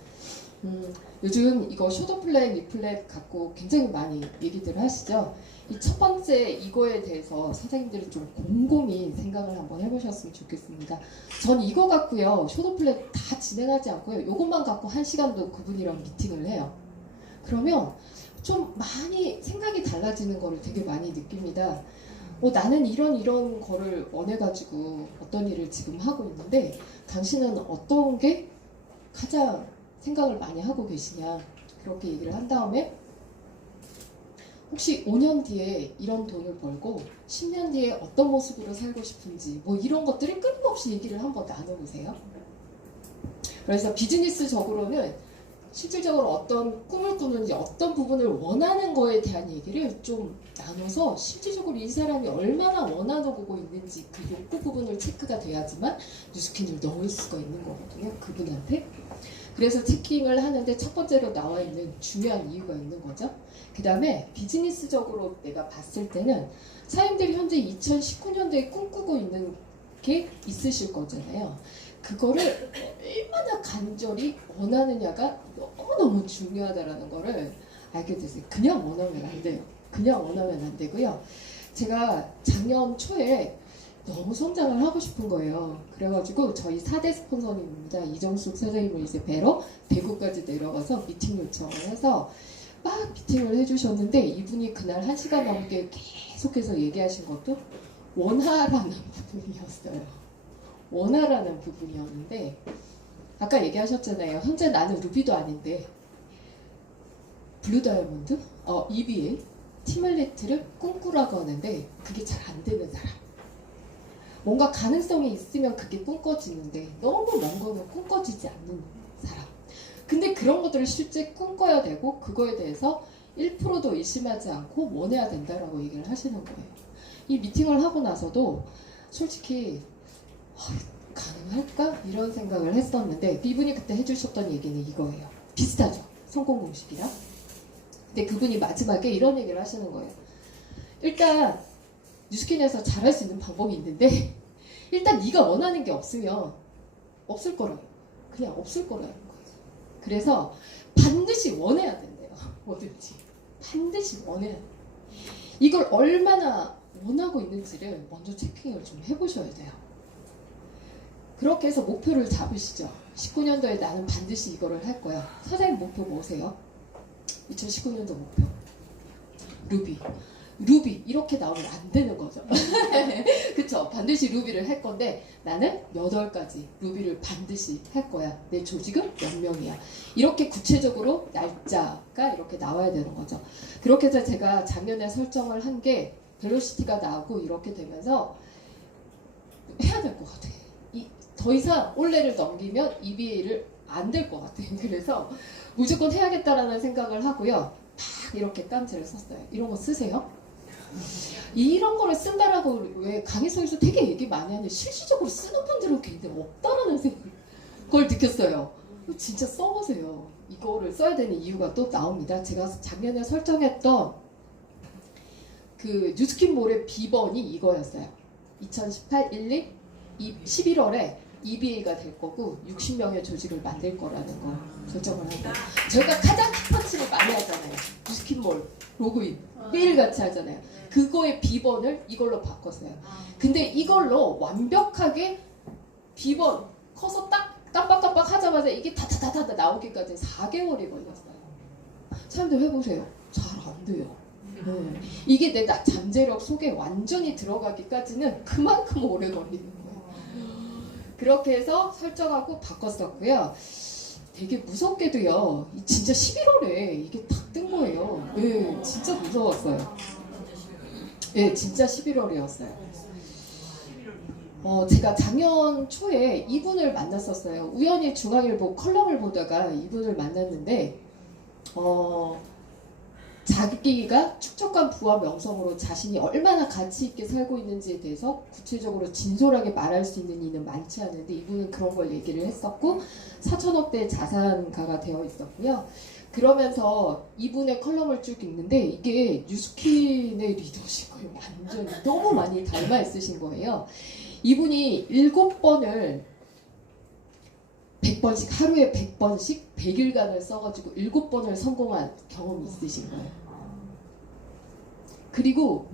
요즘 이거 쇼더 플랫, 리플랫 갖고 굉장히 많이 얘기들을 하시죠? 이 첫 번째 이거에 대해서 선생님들이 좀 곰곰이 생각을 한번 해보셨으면 좋겠습니다. 전 이거 갖고요, 쇼더 플랫 다 진행하지 않고요, 이것만 갖고 1시간도 그분이랑 미팅을 해요. 그러면 좀 많이 생각이 달라지는 거를 되게 많이 느낍니다. 나는 이런 거를 원해가지고 어떤 일을 지금 하고 있는데 당신은 어떤 게 가장 생각을 많이 하고 계시냐 그렇게 얘기를 한 다음에 혹시 5년 뒤에 이런 돈을 벌고 10년 뒤에 어떤 모습으로 살고 싶은지 뭐 이런 것들을 끊임없이 얘기를 한번 나눠보세요. 그래서 비즈니스적으로는 실질적으로 어떤 꿈을 꾸는지 어떤 부분을 원하는 거에 대한 얘기를 좀 나눠서 실질적으로 이 사람이 얼마나 원하고 있는지 그 욕구 부분을 체크가 돼야지만 뉴스킨을 넣을 수가 있는 거거든요. 그분한테. 그래서 체킹을 하는데 첫 번째로 나와 있는 중요한 이유가 있는 거죠. 그 다음에 비즈니스적으로 내가 봤을 때는 사장님들이 현재 2019년도에 꿈꾸고 있는 게 있으실 거잖아요. 그거를 얼마나 간절히 원하느냐가 너무너무 중요하다라는 거를 알게 됐어요. 그냥 원하면 안 돼요. 그냥 원하면 안 되고요. 제가 작년 초에 너무 성장을 하고 싶은 거예요. 그래가지고 저희 4대 스폰서님입니다. 이정숙 사장님을 이제 뵈러 대구까지 내려가서 미팅 요청을 해서 막 미팅을 해주셨는데 이분이 그날 1시간 넘게 계속해서 얘기하신 것도 원하라는 부분이었어요. 원하라는 부분이었는데 아까 얘기하셨잖아요. 현재 나는 루비도 아닌데 블루 다이아몬드, EBA, 티멜리트를 꿈꾸라고 하는데 그게 잘 안 되는 사람. 뭔가 가능성이 있으면 그게 꿈꿔지는데 너무 먼 거는 꿈꿔지지 않는 사람. 근데 그런 것들을 실제 꿈꿔야 되고 그거에 대해서 1%도 의심하지 않고 원해야 된다라고 얘기를 하시는 거예요. 이 미팅을 하고 나서도 솔직히 가능할까? 이런 생각을 했었는데 이분이 그때 해주셨던 얘기는 이거예요. 비슷하죠? 성공 공식이랑. 근데 그분이 마지막에 이런 얘기를 하시는 거예요. 일단 뉴스킨에서 잘할 수 있는 방법이 있는데 일단 네가 원하는 게 없으면 없을 거라고. 그냥 없을 거라는 거예요. 그래서 반드시 원해야 된대요. 뭐든지. 반드시 원해야 돼요. 이걸 얼마나 원하고 있는지를 먼저 체킹을 좀 해보셔야 돼요. 그렇게 해서 목표를 잡으시죠. 19년도에 나는 반드시 이거를 할 거야. 사장님 목표 뭐세요? 2019년도 목표. 루비 이렇게 나오면 안 되는 거죠. 그쵸? 반드시 루비를 할 건데 나는 8가지 루비를 반드시 할 거야. 내 조직은 몇 명이야. 이렇게 구체적으로 날짜가 이렇게 나와야 되는 거죠. 그렇게 해서 제가 작년에 설정을 한 게 벨로시티가 나오고 이렇게 되면서 해야 될 것 같아. 더 이상 올해를 넘기면 EBA를 안 될 것 같아. 그래서 무조건 해야겠다라는 생각을 하고요. 막 이렇게 깜지를 썼어요. 이런 거 쓰세요? 이런 거를 쓴다라고 왜 강의서에서 되게 얘기 많이 하는데 실질적으로 쓰는 분들은 굉장히 없다라는 걸 느꼈어요. 진짜 써보세요. 이거를 써야 되는 이유가 또 나옵니다. 제가 작년에 설정했던 그 뉴스킨몰의 비번이 이거였어요. 2018 11월에 EBA가 될 거고 60명의 조직을 만들 거라는 거 결정을 하고, 저희가 가장 킥펀치를 많이 하잖아요. 뉴스킨몰 로그인 매일같이 하잖아요. 그거의 비번을 이걸로 바꿨어요. 근데 이걸로 완벽하게 비번 커서 딱 깜빡깜빡 하자마자 이게 다다다다 나오기까지 4개월이 걸렸어요. 사람들 해보세요. 잘 안 돼요. 네. 이게 내 잠재력 속에 완전히 들어가기까지는 그만큼 오래 걸리는 거예요. 그렇게 해서 설정하고 바꿨었고요. 되게 무섭게도요. 진짜 11월에 이게 딱 뜬 거예요. 네, 진짜 무서웠어요. 네, 진짜 11월이었어요. 제가 작년 초에 이분을 만났었어요. 우연히 중앙일보 컬럼을 보다가 이분을 만났는데 자기가 축적한 부와 명성으로 자신이 얼마나 가치 있게 살고 있는지에 대해서 구체적으로 진솔하게 말할 수 있는 이는 많지 않은데 이분은 그런 걸 얘기를 했었고 4천억대 자산가가 되어 있었고요. 그러면서 이분의 컬럼을 쭉 읽는데 이게 뉴스킨의 리더십을 완전히 너무 많이 닮아 있으신 거예요. 이분이 7번을 100번씩 하루에 100번씩 100일간을 써가지고 7번을 성공한 경험이 있으신 거예요. 그리고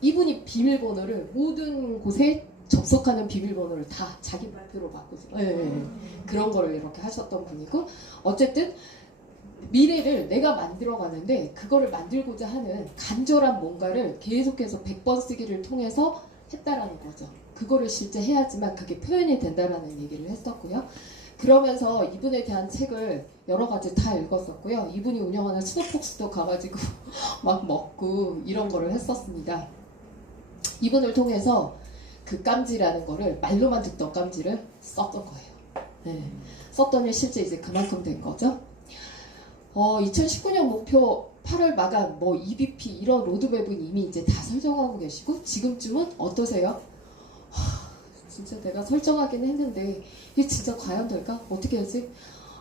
이분이 비밀번호를 모든 곳에 접속하는 비밀번호를 다 자기 발표로 바꾸세요. 네. 그런 거를 이렇게 하셨던 분이고, 어쨌든 미래를 내가 만들어가는데 그거를 만들고자 하는 간절한 뭔가를 계속해서 100번 쓰기를 통해서 했다라는 거죠. 그거를 실제 해야지만 그게 표현이 된다라는 얘기를 했었고요. 그러면서 이분에 대한 책을 여러 가지 다 읽었었고요. 이분이 운영하는 스노폭스도 가가지고 막 먹고 이런 거를 했었습니다. 이분을 통해서 그 깜지라는 거를 말로만 듣던 깜지를 썼던 거예요. 네. 썼더니 실제 이제 그만큼 된 거죠. 2019년 목표 8월 마감 EBP 이런 로드맵은 이미 이제 다 설정하고 계시고, 지금쯤은 어떠세요? 진짜 내가 설정하긴 했는데 이게 진짜 과연 될까? 어떻게 하지?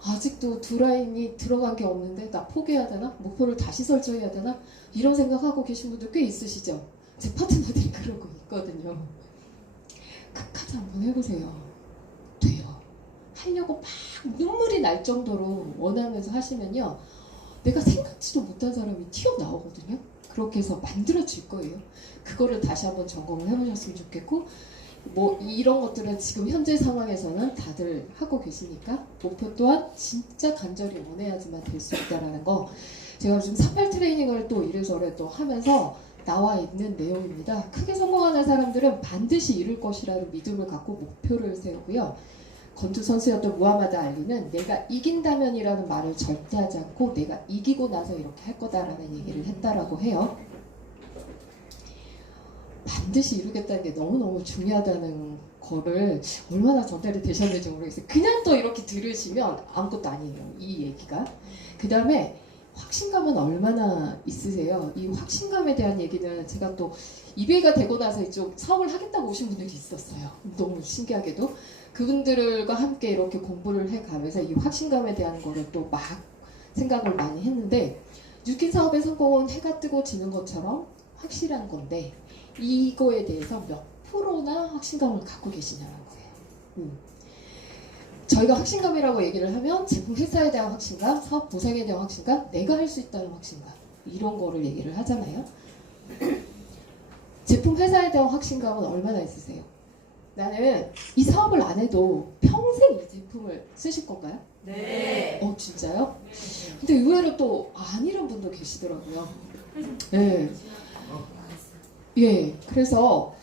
아직도 두 라인이 들어간 게 없는데 나 포기해야 되나? 목표를 다시 설정해야 되나? 이런 생각하고 계신 분들 꽤 있으시죠? 제 파트너들이 그러고 있거든요. 끝까지 한번 해보세요. 돼요. 하려고 막 눈물이 날 정도로 원하면서 하시면요, 내가 생각지도 못한 사람이 튀어나오거든요. 그렇게 해서 만들어질 거예요. 그거를 다시 한번 점검을 해보셨으면 좋겠고, 이런 것들은 지금 현재 상황에서는 다들 하고 계시니까 목표 또한 진짜 간절히 원해야지만 될 수 있다는 거, 제가 요즘 38 트레이닝을 또 이래저래 또 하면서 나와 있는 내용입니다. 크게 성공하는 사람들은 반드시 이룰 것이라는 믿음을 갖고 목표를 세우고요. 권투 선수였던 무하마드 알리는 내가 이긴다면이라는 말을 절대 하지 않고 내가 이기고 나서 이렇게 할 거다라는 얘기를 했다라고 해요. 반드시 이루겠다는 게 너무너무 중요하다는 거를 얼마나 전달이 되셨는지 모르겠어요. 그냥 또 이렇게 들으시면 아무것도 아니에요, 이 얘기가. 그 다음에 확신감은 얼마나 있으세요? 이 확신감에 대한 얘기는 제가 또 EBA가 되고 나서 이쪽 사업을 하겠다고 오신 분들이 있었어요. 너무 신기하게도. 그분들과 함께 이렇게 공부를 해가면서 이 확신감에 대한 거를 또 막 생각을 많이 했는데, 뉴스킨 사업의 성공은 해가 뜨고 지는 것처럼 확실한 건데 이거에 대해서 몇 프로나 확신감을 갖고 계시냐는 거예요. 저희가 확신감이라고 얘기를 하면 제품 회사에 대한 확신감, 사업 보상에 대한 확신감, 내가 할 수 있다는 확신감, 이런 거를 얘기를 하잖아요. 제품 회사에 대한 확신감은 얼마나 있으세요? 나는 이 사업을 안 해도 평생 이 제품을 쓰실 건가요? 네. 진짜요? 근데 의외로 또 아니란 분도 계시더라고요. 네. 예, 그래서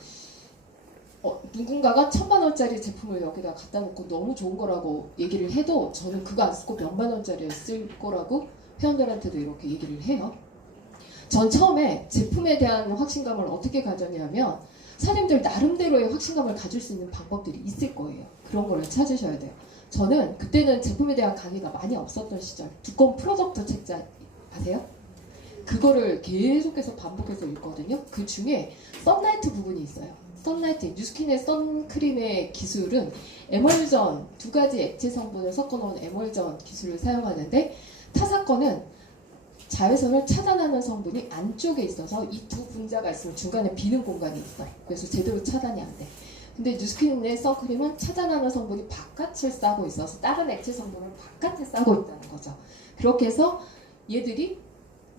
누군가가 1,000만 원짜리 제품을 여기다 갖다 놓고 너무 좋은 거라고 얘기를 해도 저는 그거 안 쓰고 몇만 원짜리를 쓸 거라고 회원들한테도 이렇게 얘기를 해요. 전 처음에 제품에 대한 확신감을 어떻게 가졌냐면, 사장님들 나름대로의 확신감을 가질 수 있는 방법들이 있을 거예요. 그런 거를 찾으셔야 돼요. 저는 그때는 제품에 대한 강의가 많이 없었던 시절, 두꺼운 프로덕트 책자 아세요? 그거를 계속해서 반복해서 읽거든요. 그 중에 썬라이트 부분이 있어요. 선라이팅, 뉴스킨의 선크림의 기술은 에멀전, 두 가지 액체 성분을 섞어놓은 에멀전 기술을 사용하는데 타사 거는 자외선을 차단하는 성분이 안쪽에 있어서 이 두 분자가 있으면 중간에 비는 공간이 있어요. 그래서 제대로 차단이 안 돼. 근데 뉴스킨의 선크림은 차단하는 성분이 바깥을 싸고 있어서 다른 액체 성분을 바깥에 싸고 있다는 거죠. 그렇게 해서 얘들이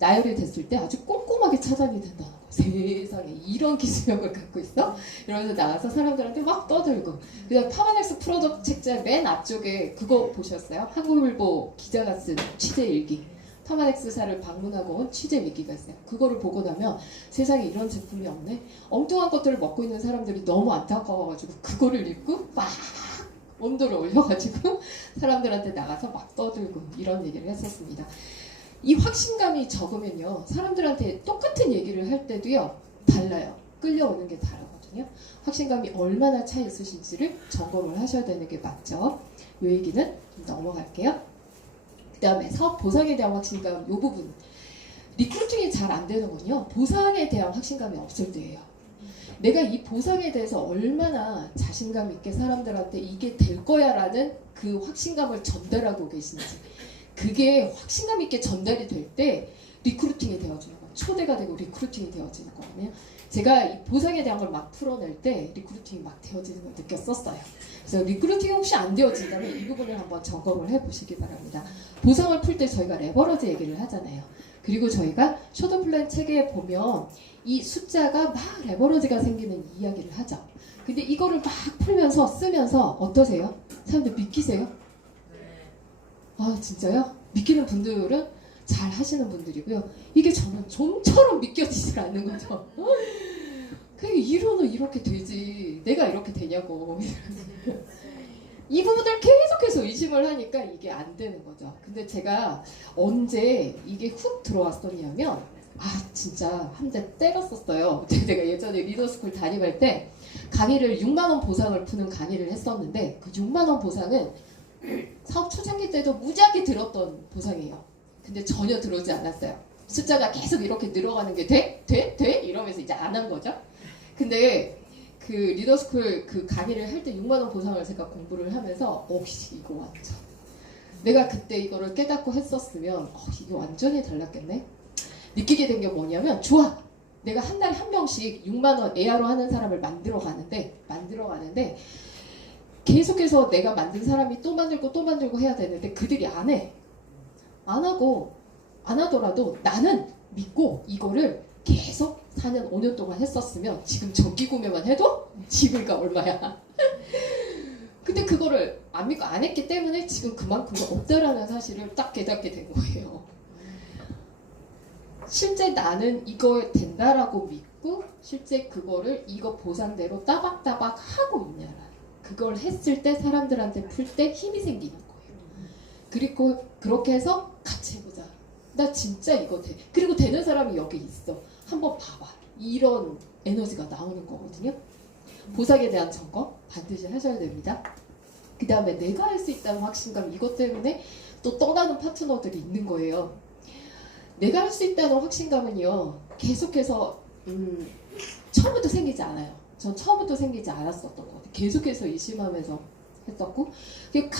나열이 됐을 때 아주 꼼꼼하게 차단이 된다는 거예요. 세상에 이런 기술력을 갖고 있어? 이러면서 나가서 사람들한테 막 떠들고. 그다음 파마넥스 프로덕트 책자 맨 앞쪽에 그거 보셨어요? 한국일보 기자가 쓴 취재 일기. 파마넥스사를 방문하고 온 취재 일기가 있어요. 그거를 보고 나면 세상에 이런 제품이 없네. 엉뚱한 것들을 먹고 있는 사람들이 너무 안타까워가지고 그거를 읽고 막 온도를 올려가지고 사람들한테 나가서 막 떠들고 이런 얘기를 했었습니다. 이 확신감이 적으면요, 사람들한테 똑같은 얘기를 할 때도요 달라요. 끌려오는 게 다르거든요. 확신감이 얼마나 차 있으신지를 점검을 하셔야 되는 게 맞죠. 이 얘기는 좀 넘어갈게요. 그 다음에 사업 보상에 대한 확신감, 이 부분. 리크루팅이 잘 안 되는군요. 보상에 대한 확신감이 없을 때예요. 내가 이 보상에 대해서 얼마나 자신감 있게 사람들한테 이게 될 거야 라는 그 확신감을 전달하고 계신지. 그게 확신감 있게 전달이 될 때 리크루팅이 되어지는 거예요. 초대가 되고 리크루팅이 되어지는 거거든요. 제가 이 보상에 대한 걸 막 풀어낼 때 리크루팅이 막 되어지는 걸 느꼈었어요. 그래서 리크루팅이 혹시 안 되어진다면 이 부분을 한번 점검을 해보시기 바랍니다. 보상을 풀 때 저희가 레버러지 얘기를 하잖아요. 그리고 저희가 쇼트 플랜 책에 보면 이 숫자가 막 레버러지가 생기는 이야기를 하죠. 근데 이거를 막 풀면서 쓰면서 어떠세요? 사람들 믿기세요? 아 진짜요? 믿기는 분들은 잘 하시는 분들이고요. 이게 저는 좀처럼 믿겨지질 않는 거죠. 그냥 이론은 이렇게 되지 내가 이렇게 되냐고. 이 부분을 계속해서 의심을 하니까 이게 안 되는 거죠. 근데 제가 언제 이게 훅 들어왔었냐면 진짜 한 대 때렸었어요. 제가 예전에 리더스쿨 담임할 때 강의를 6만원 보상을 푸는 강의를 했었는데 그 6만원 보상은 사업 초창기 때도 무지하게 들었던 보상이에요. 근데 전혀 들어오지 않았어요. 숫자가 계속 이렇게 늘어가는 게 돼? 돼? 돼? 이러면서 이제 안 한 거죠. 근데 그 리더스쿨 그 강의를 할 때 6만원 보상을 제가 공부를 하면서 이거 완전 내가 그때 이거를 깨닫고 했었으면 이게 완전히 달랐겠네. 느끼게 된 게 뭐냐면 좋아. 내가 한 달에 한 명씩 6만원 AR로 하는 사람을 만들어 가는데 계속해서 내가 만든 사람이 또 만들고 해야 되는데 그들이 안 해. 안 하더라도 나는 믿고 이거를 계속 4년, 5년 동안 했었으면 지금 전기 구매만 해도 지금가 얼마야. 근데 그거를 안 믿고 안 했기 때문에 지금 그만큼 없다라는 사실을 딱 깨닫게 된 거예요. 실제 나는 이거 된다라고 믿고 실제 그거를 이거 보상대로 따박따박 하고 있냐라. 그걸 했을 때 사람들한테 풀 때 힘이 생기는 거예요. 그리고 그렇게 해서 같이 해보자. 나 진짜 이거 돼. 그리고 되는 사람이 여기 있어. 한번 봐봐. 이런 에너지가 나오는 거거든요. 보상에 대한 점검 반드시 하셔야 됩니다. 그 다음에 내가 할 수 있다는 확신감, 이것 때문에 또 떠나는 파트너들이 있는 거예요. 내가 할 수 있다는 확신감은요, 계속해서 처음부터 생기지 않아요. 전 처음부터 생기지 않았었던 것 같아요. 계속해서 의심하면서 했었고, 그리고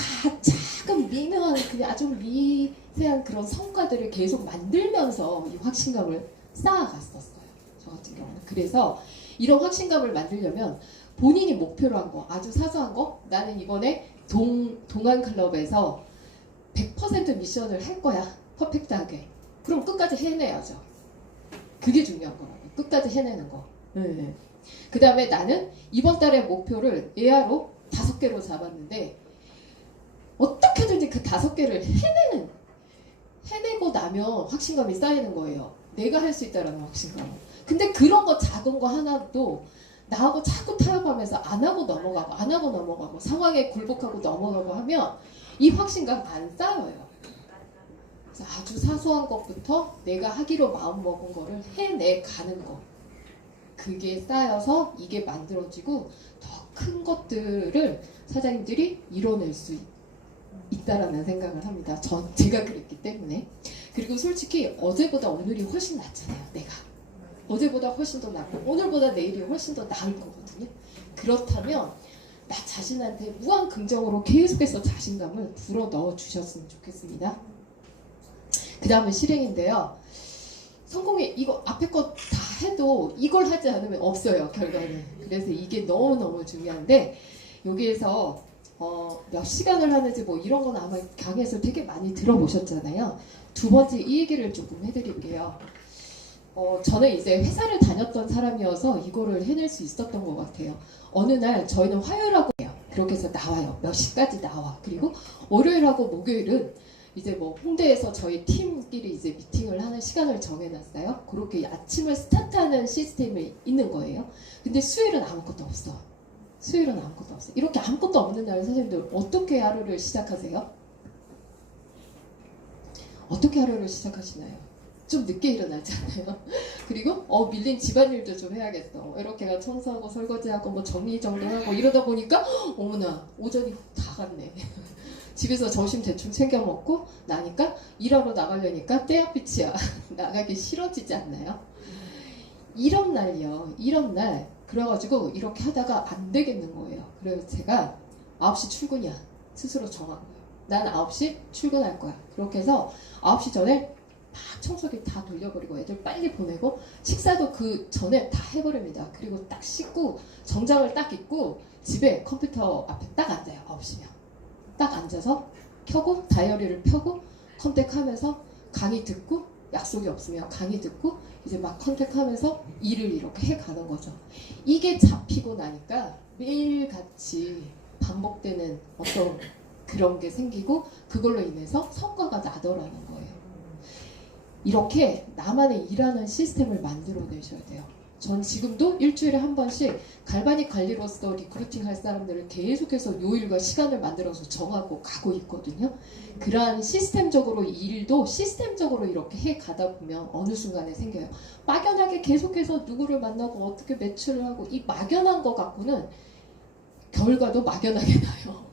작은 미묘한 그냥 아주 미세한 그런 성과들을 계속 만들면서 이 확신감을 쌓아갔었어요. 저 같은 경우는. 그래서 이런 확신감을 만들려면 본인이 목표로 한 거, 아주 사소한 거, 나는 이번에 동안 클럽에서 100% 미션을 할 거야. 퍼펙트하게. 그럼 끝까지 해내야죠. 그게 중요한 거라고요. 끝까지 해내는 거. 네. 그 다음에 나는 이번 달의 목표를 AR로 5개로 잡았는데 어떻게든지 그 5개를 해내고 나면 확신감이 쌓이는 거예요. 내가 할 수 있다라는 확신감. 근데 그런 거 작은 거 하나도 나하고 자꾸 타협하면서 안 하고 넘어가고 상황에 굴복하고 넘어가고 하면 이 확신감 안 쌓여요. 그래서 아주 사소한 것부터 내가 하기로 마음먹은 거를 해내가는 거. 그게 쌓여서 이게 만들어지고 더 큰 것들을 사장님들이 이뤄낼 수 있다라는 생각을 합니다. 제가 그랬기 때문에. 그리고 솔직히 어제보다 오늘이 훨씬 낫잖아요. 내가 어제보다 훨씬 더 낫고 오늘보다 내일이 훨씬 더 나을 거거든요. 그렇다면 나 자신한테 무한 긍정으로 계속해서 자신감을 불어 넣어 주셨으면 좋겠습니다. 그 다음에 실행인데요. 성공이 이거 앞에 거 다 해도 이걸 하지 않으면 없어요, 결과는. 그래서 이게 너무너무 중요한데 여기에서 몇 시간을 하는지 뭐 이런 건 아마 강의에서 되게 많이 들어보셨잖아요. 두 번째 이 얘기를 조금 해드릴게요. 저는 이제 회사를 다녔던 사람이어서 이거를 해낼 수 있었던 것 같아요. 어느 날 저희는 화요일하고 해요. 그렇게 해서 나와요. 몇 시까지 나와. 그리고 월요일하고 목요일은 이제 뭐 홍대에서 저희 팀끼리 이제 미팅을 하는 시간을 정해놨어요. 그렇게 아침을 스타트하는 시스템이 있는 거예요. 근데 수요일은 아무것도 없어. 수요일은 아무것도 없어. 이렇게 아무것도 없는 날 선생님들 어떻게 하루를 시작하세요? 어떻게 하루를 시작하시나요? 좀 늦게 일어나잖아요. 그리고 밀린 집안일도 좀 해야겠어. 이렇게가 청소하고 설거지하고 뭐 정리정돈하고 이러다 보니까 어머나 오전이 다 갔네. 집에서 점심 대충 챙겨 먹고 나니까 일하러 나가려니까 때야빛이야. 나가기 싫어지지 않나요? 이런 날이요. 이런 날 그래가지고 이렇게 하다가 안 되겠는 거예요. 그래서 제가 9시 출근이야. 스스로 정한 거예요. 난 9시 출근할 거야. 그렇게 해서 9시 전에 막 청소기 다 돌려버리고 애들 빨리 보내고 식사도 그 전에 다 해버립니다. 그리고 딱 씻고 정장을 딱 입고 집에 컴퓨터 앞에 딱 앉아요. 9시면. 딱 앉아서 켜고 다이어리를 펴고 컨택하면서 강의 듣고 약속이 없으면 강의 듣고 이제 막 컨택하면서 일을 이렇게 해가는 거죠. 이게 잡히고 나니까 매일같이 반복되는 어떤 그런 게 생기고 그걸로 인해서 성과가 나더라는 거예요. 이렇게 나만의 일하는 시스템을 만들어내셔야 돼요. 전 지금도 일주일에 한 번씩 갈바닉 관리로서 리크루팅 할 사람들을 계속해서 요일과 시간을 만들어서 정하고 가고 있거든요. 그러한 시스템적으로 일도 시스템적으로 이렇게 해 가다 보면 어느 순간에 생겨요. 막연하게 계속해서 누구를 만나고 어떻게 매출을 하고 이 막연한 거 갖고는 결과도 막연하게 나요.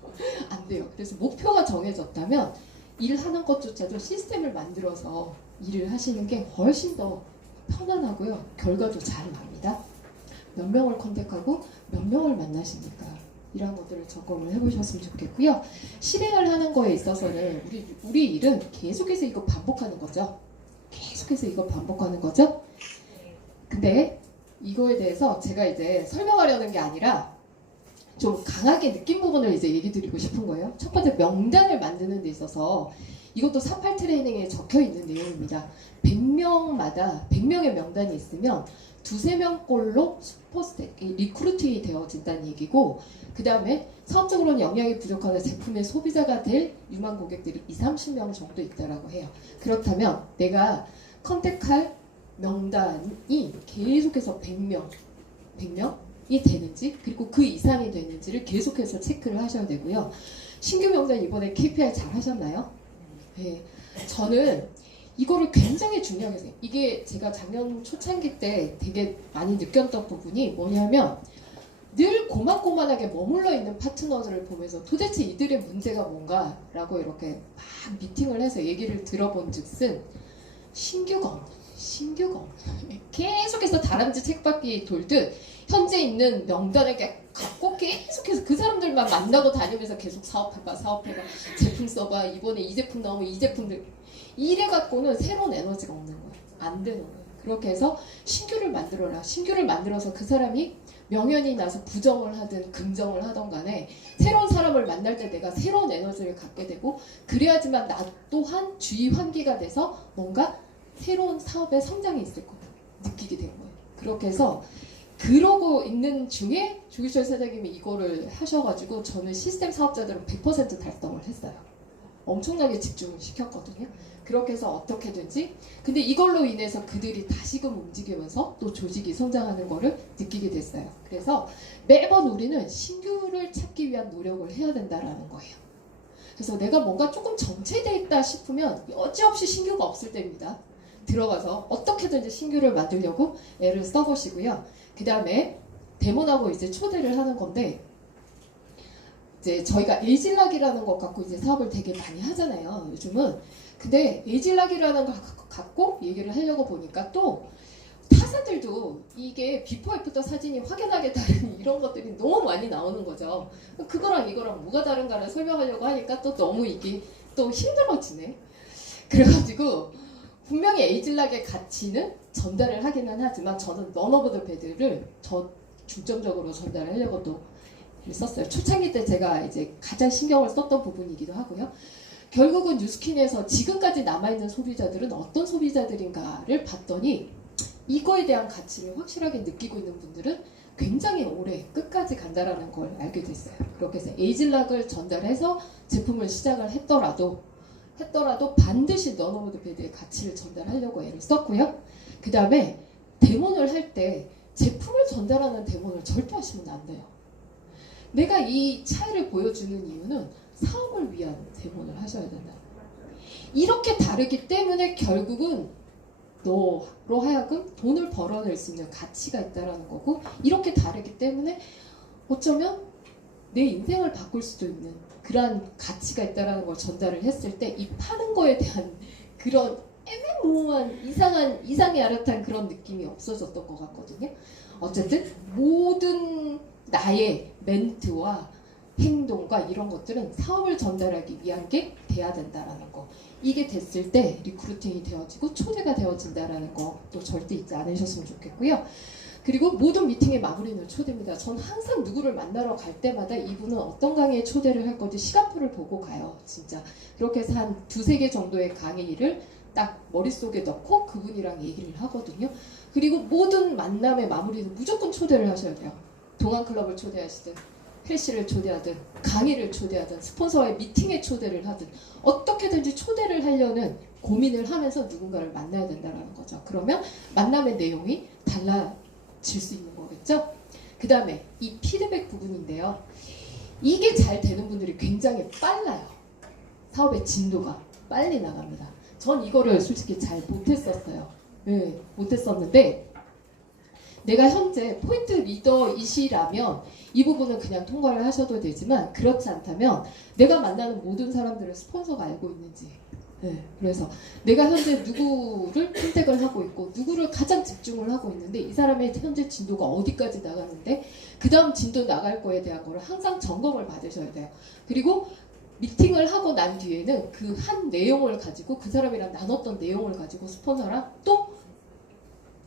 안 돼요. 그래서 목표가 정해졌다면 일하는 것조차도 시스템을 만들어서 일을 하시는 게 훨씬 더 편안하고요. 결과도 잘 납니다. 몇 명을 컨택하고 몇 명을 만나십니까? 이런 것들을 점검을 해보셨으면 좋겠고요. 실행을 하는 거에 있어서는 우리 일은 계속해서 이거 반복하는 거죠. 계속해서 이거 반복하는 거죠. 근데 이거에 대해서 제가 이제 설명하려는 게 아니라 좀 강하게 느낀 부분을 이제 얘기 드리고 싶은 거예요. 첫 번째 명단을 만드는 데 있어서 이것도 38 트레이닝에 적혀 있는 내용입니다. 100명마다 100명의 명단이 있으면 두세 명꼴로 슈퍼스택, 리크루팅이 되어진다는 얘기고 그 다음에 사업적으로는 역량이 부족하다 제품의 소비자가 될 유망 고객들이 20-30명 정도 있다라고 해요. 그렇다면 내가 컨택할 명단이 계속해서 100명이 되는지 그리고 그 이상이 되는지를 계속해서 체크를 하셔야 되고요. 신규 명단 이번에 KPI 잘 하셨나요? 네, 저는 이거를 굉장히 중요하게 생각해요. 이게 제가 작년 초창기 때 되게 많이 느꼈던 부분이 뭐냐면 늘 고만고만하게 머물러 있는 파트너들을 보면서 도대체 이들의 문제가 뭔가라고 이렇게 막 미팅을 해서 얘기를 들어본 즉슨 신규가 없는 계속해서 다람쥐 책바퀴 돌듯 현재 있는 명단을 갖고 계속해서 그 사람들만 만나고 다니면서 계속 사업해봐 제품 써봐 이번에 이 제품 나오면 이 제품들 이래 갖고는 새로운 에너지가 없는 거예요. 안 되는 거예요. 그렇게 해서 신규를 만들어라. 신규를 만들어서 그 사람이 명연이 나서 부정을 하든 긍정을 하던 간에 새로운 사람을 만날 때 내가 새로운 에너지를 갖게 되고 그래야지만 나 또한 주의 환기가 돼서 뭔가 새로운 사업의 성장이 있을 거다 느끼게 된 거예요. 그렇게 해서 그러고 있는 중에 조규철 사장님이 이거를 하셔가지고 저는 시스템 사업자들은 100% 달성을 했어요. 엄청나게 집중을 시켰거든요. 그렇게 해서 어떻게든지 근데 이걸로 인해서 그들이 다시금 움직이면서 또 조직이 성장하는 거를 느끼게 됐어요. 그래서 매번 우리는 신규를 찾기 위한 노력을 해야 된다라는 거예요. 그래서 내가 뭔가 조금 정체되어 있다 싶으면 여지없이 신규가 없을 때입니다. 들어가서 어떻게든지 신규를 만들려고 애를 써보시고요. 그 다음에 데몬하고 이제 초대를 하는 건데 이제 저희가 에이질락이라는 것 갖고 이제 사업을 되게 많이 하잖아요. 요즘은. 근데 에이질락이라는 걸 갖고 얘기를 하려고 보니까 또 학생들도 이게 비포 애프터 사진이 확연하게 다른 이런 것들이 너무 많이 나오는 거죠. 그거랑 이거랑 뭐가 다른가를 설명하려고 하니까 또 너무 이게 또 힘들어지네. 그래가지고 분명히 에이즐락의 가치는 전달을 하기는 하지만 저는 넌 오브 더 배드를 더 중점적으로 전달을 하려고 또 썼어요. 초창기 때 제가 이제 가장 신경을 썼던 부분이기도 하고요. 결국은 뉴스킨에서 지금까지 남아있는 소비자들은 어떤 소비자들인가를 봤더니 이거에 대한 가치를 확실하게 느끼고 있는 분들은 굉장히 오래 끝까지 간다라는 걸 알게 됐어요. 그렇게 해서 에이즐락을 전달해서 제품을 시작을 했더라도 반드시 넌 오브 더 배드의 가치를 전달하려고 애를 썼고요. 그 다음에 데모를 할 때 제품을 전달하는 데모를 절대 하시면 안 돼요. 내가 이 차이를 보여주는 이유는 사업을 위한 데모를 하셔야 된다. 이렇게 다르기 때문에 결국은 너로 하여금 돈을 벌어낼 수 있는 가치가 있다는 거고, 이렇게 다르기 때문에 어쩌면 내 인생을 바꿀 수도 있는 그러한 가치가 있다는 걸 전달을 했을 때 이 파는 거에 대한 그런 애매모호한 이상이 아릇한 그런 느낌이 없어졌던 것 같거든요. 어쨌든 모든 나의 멘트와 행동과 이런 것들은 사업을 전달하기 위한 게 돼야 된다라는 거. 이게 됐을 때 리크루팅이 되어지고 초대가 되어진다라는 거 또 절대 잊지 않으셨으면 좋겠고요. 그리고 모든 미팅의 마무리는 초대입니다. 전 항상 누구를 만나러 갈 때마다 이분은 어떤 강의에 초대를 할 건지 시간표를 보고 가요. 진짜. 그렇게 해서 한 두세 개 정도의 강의를 딱 머릿속에 넣고 그분이랑 얘기를 하거든요. 그리고 모든 만남의 마무리는 무조건 초대를 하셔야 돼요. 동안클럽을 초대하시든 헬스를 초대하든 강의를 초대하든 스폰서와의 미팅에 초대를 하든 어떻게든지 초대를 하려는 고민을 하면서 누군가를 만나야 된다는 거죠. 그러면 만남의 내용이 달라질 수 있는 거겠죠. 그 다음에 이 피드백 부분인데요. 이게 잘 되는 분들이 굉장히 빨라요. 사업의 진도가 빨리 나갑니다. 전 이거를 솔직히 잘 못했었어요. 네, 못했었는데 내가 현재 포인트 리더이시라면 이 부분은 그냥 통과를 하셔도 되지만, 그렇지 않다면 내가 만나는 모든 사람들을 스폰서가 알고 있는지, 그래서 내가 현재 누구를 컨택을 하고 있고 누구를 가장 집중을 하고 있는데 이 사람의 현재 진도가 어디까지 나가는데 그 다음 진도 나갈 거에 대한 거를 항상 점검을 받으셔야 돼요. 그리고 미팅을 하고 난 뒤에는 그 한 내용을 가지고 그 사람이랑 나눴던 내용을 가지고 스폰서랑 또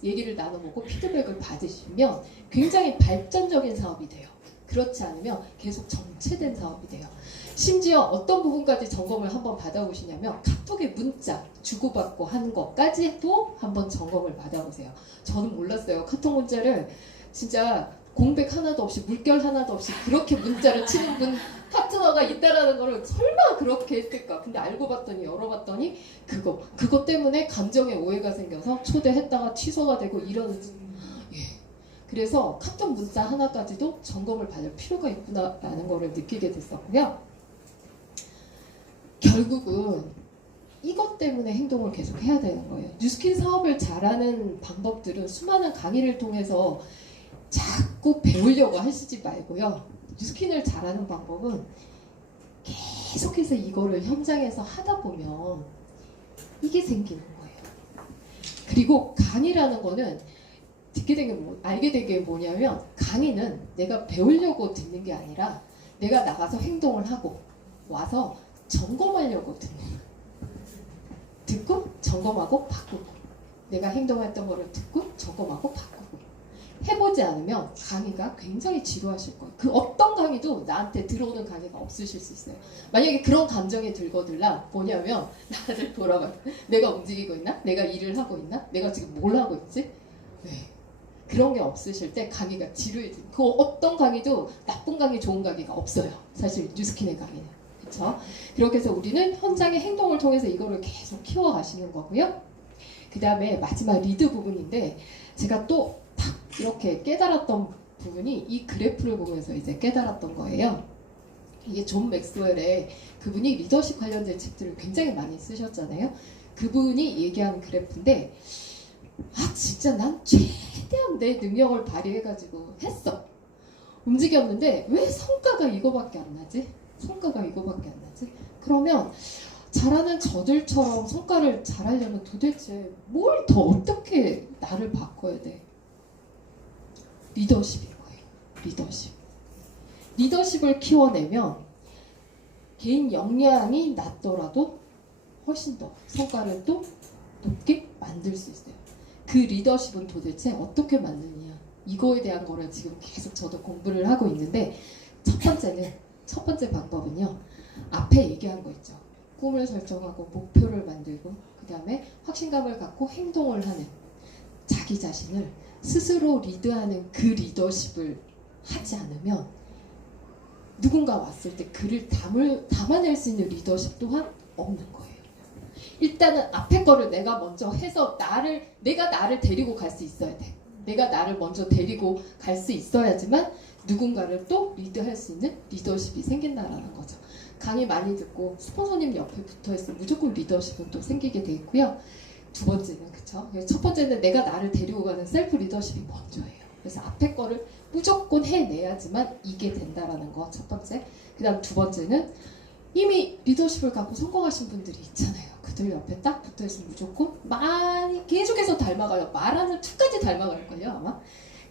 얘기를 나눠보고 피드백을 받으시면 굉장히 발전적인 사업이 돼요. 그렇지 않으면 계속 정체된 사업이 돼요. 심지어 어떤 부분까지 점검을 한번 받아보시냐면 카톡의 문자 주고받고 하는 것까지도 한번 점검을 받아보세요. 저는 몰랐어요. 카톡 문자를 진짜 공백 하나도 없이 물결 하나도 없이 그렇게 문자를 치는 분 파트너가 있다라는 거를 설마 그렇게 했을까. 근데 알고 봤더니 열어봤더니 그거 때문에 감정의 오해가 생겨서 초대했다가 취소가 되고 이런. 그래서 카톡 문자 하나까지도 점검을 받을 필요가 있구나라는 거를 느끼게 됐었고요. 결국은 이것 때문에 행동을 계속 해야 되는 거예요. 뉴스킨 사업을 잘하는 방법들은 수많은 강의를 통해서 자꾸 배우려고 하시지 말고요. 뉴스킨을 잘하는 방법은 계속해서 이거를 현장에서 하다 보면 이게 생기는 거예요. 그리고 강의라는 거는 알게 된 게 뭐냐면, 강의는 내가 배우려고 듣는 게 아니라 내가 나가서 행동을 하고 와서 점검하려고 듣고 점검하고 바꾸고, 내가 행동했던 거를 듣고 점검하고 바꾸고. 해보지 않으면 강의가 굉장히 지루하실 거예요. 그 어떤 강의도 나한테 들어오는 강의가 없으실 수 있어요. 만약에 그런 감정이 들거들라 뭐냐면, 나를 돌아봐. 내가 움직이고 있나? 내가 일을 하고 있나? 내가 지금 뭘 하고 있지? 그런 게 없으실 때 강의가 지루해져요. 그 어떤 강의도 나쁜 강의, 좋은 강의가 없어요. 사실 뉴스킨의 강의는. 그렇죠? 그렇게 해서 우리는 현장의 행동을 통해서 이거를 계속 키워가시는 거고요. 그 다음에 마지막 리드 부분인데, 제가 또 딱 이렇게 깨달았던 부분이 이 그래프를 보면서 이제 깨달았던 거예요. 이게 존 맥스웰의, 그분이 리더십 관련된 책들을 굉장히 많이 쓰셨잖아요. 그분이 얘기한 그래프인데, 진짜 난 최대한 내 능력을 발휘해가지고 했어. 움직였는데 왜 성과가 이거밖에 안 나지? 그러면 잘하는 저들처럼 성과를 잘하려면 도대체 뭘 더 어떻게 나를 바꿔야 돼? 리더십이 뭐예요? 리더십. 리더십을 키워내면 개인 역량이 낮더라도 훨씬 더 성과를 또 높게 만들 수 있어요. 그 리더십은 도대체 어떻게 만드냐? 이거에 대한 거를 지금 계속 저도 공부를 하고 있는데 첫 번째 방법은요. 앞에 얘기한 거 있죠. 꿈을 설정하고 목표를 만들고 그 다음에 확신감을 갖고 행동을 하는 자기 자신을 스스로 리드하는 그 리더십을 하지 않으면 누군가 왔을 때 그를 담아낼 수 있는 리더십 또한 없는 거예요. 일단은 앞에 거를 내가 먼저 해서 내가 나를 데리고 갈 수 있어야 돼. 내가 나를 먼저 데리고 갈 수 있어야지만 누군가를 또 리드할 수 있는 리더십이 생긴다라는 거죠. 강의 많이 듣고 스폰서님 옆에 붙어 있으면 무조건 리더십은 또 생기게 돼 있고요. 두 번째는 그쵸? 첫 번째는 내가 나를 데리고 가는 셀프 리더십이 먼저예요. 그래서 앞에 거를 무조건 해내야지만 이게 된다라는 거 첫 번째. 그 다음 두 번째는 이미 리더십을 갖고 성공하신 분들이 있잖아요. 그들 옆에 딱 붙어 있으면 무조건 많이 계속해서 닮아가요. 말하는 투까지 닮아갈걸요 아마.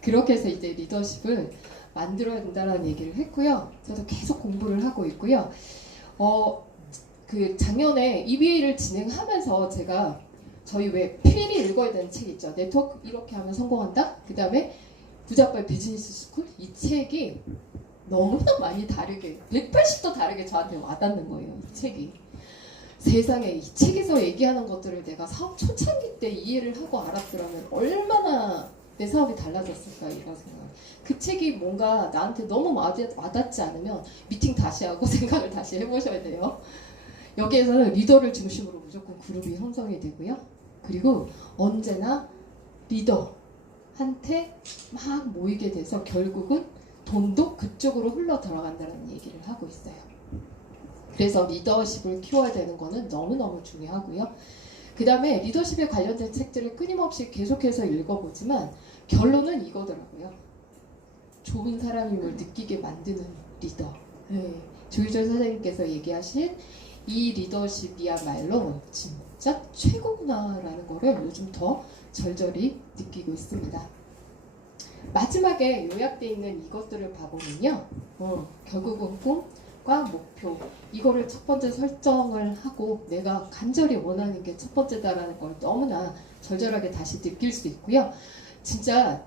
그렇게 해서 이제 리더십을 만들어야 된다는 얘기를 했고요. 저도 계속 공부를 하고 있고요. 그 작년에 EBA를 진행하면서 제가 저희 왜 필히 읽어야 되는 책 있죠. 네트워크 이렇게 하면 성공한다. 그 다음에 부자빨 비즈니스 스쿨 이 책이 너무나 많이 다르게 180도 다르게 저한테 와닿는 거예요. 이 책이. 세상에 이 책에서 얘기하는 것들을 내가 사업 초창기 때 이해를 하고 알았더라면 얼마나 내 사업이 달라졌을까 이런 생각. 그 책이 뭔가 나한테 너무 와닿지 않으면 미팅 다시 하고 생각을 다시 해보셔야 돼요. 여기에서는 리더를 중심으로 무조건 그룹이 형성이 되고요. 그리고 언제나 리더한테 막 모이게 돼서 결국은 돈도 그쪽으로 흘러 들어간다는 얘기를 하고 있어요. 그래서 리더십을 키워야 되는 거는 너무너무 중요하고요. 그 다음에 리더십에 관련된 책들을 끊임없이 계속해서 읽어보지만 결론은 이거더라고요. 좋은 사람임을 느끼게 만드는 리더. 네. 조희철 사장님께서 얘기하신 이 리더십이야말로 진짜 최고구나라는 거를 요즘 더 절절히 느끼고 있습니다. 마지막에 요약되어 있는 이것들을 봐보면요. 결국은 꿈과 목표 이거를 첫 번째 설정을 하고 내가 간절히 원하는 게 첫 번째다라는 걸 너무나 절절하게 다시 느낄 수 있고요. 진짜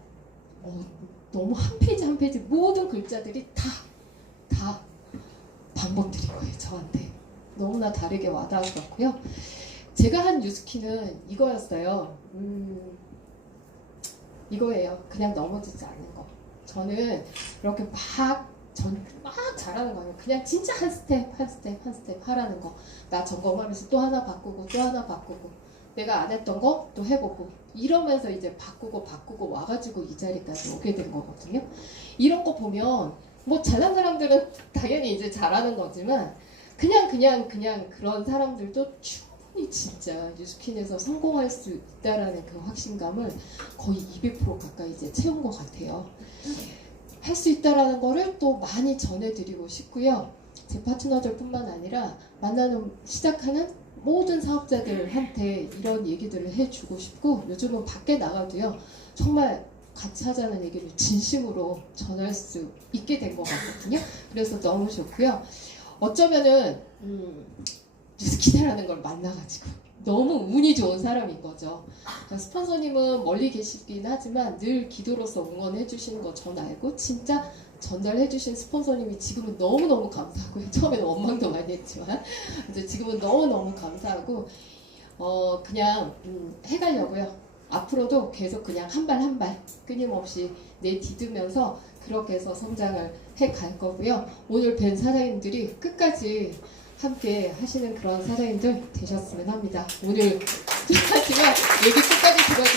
너무 한 페이지 한 페이지 모든 글자들이 다 방법들인 거예요. 저한테 너무나 다르게 와닿았었고요. 제가 한 뉴스키는 이거였어요. 이거예요. 그냥 넘어지지 않는 거. 저는 이렇게 막 잘하는 거 아니에요. 그냥 진짜 한 스텝 하라는 거. 나 점검하면서 또 하나 바꾸고 또 하나 바꾸고 내가 안 했던 거 또 해보고 이러면서 이제 바꾸고 와가지고 이 자리까지 오게 된 거거든요. 이런 거 보면 뭐 잘난 사람들은 당연히 이제 잘하는 거지만 그냥 그런 사람들도 충분히 진짜 뉴스킨에서 성공할 수 있다라는 그 확신감을 거의 200% 가까이 이제 채운 것 같아요. 할 수 있다라는 거를 또 많이 전해드리고 싶고요. 제 파트너들뿐만 아니라 시작하는 모든 사업자들한테 이런 얘기들을 해주고 싶고 요즘은 밖에 나가도요. 정말 같이 하자는 얘기를 진심으로 전할 수 있게 된 것 같거든요. 그래서 너무 좋고요. 어쩌면은 뉴스키네라는 걸 만나가지고 너무 운이 좋은 사람인 거죠. 그러니까 스폰서님은 멀리 계시긴 하지만 늘 기도로서 응원해 주시는 거 전 알고 진짜 전달해 주신 스폰서님이 지금은 너무너무 감사하고요. 처음에는 원망도 많이 했지만 이제 지금은 너무너무 감사하고 그냥 해가려고요. 앞으로도 계속 그냥 한 발 한 발 끊임없이 내디디면서 그렇게 해서 성장을 해갈 거고요. 오늘 뵌 사장님들이 끝까지 함께 하시는 그런 사장님들 되셨으면 합니다. 오늘 하지만 얘기 끝까지 들어주셔서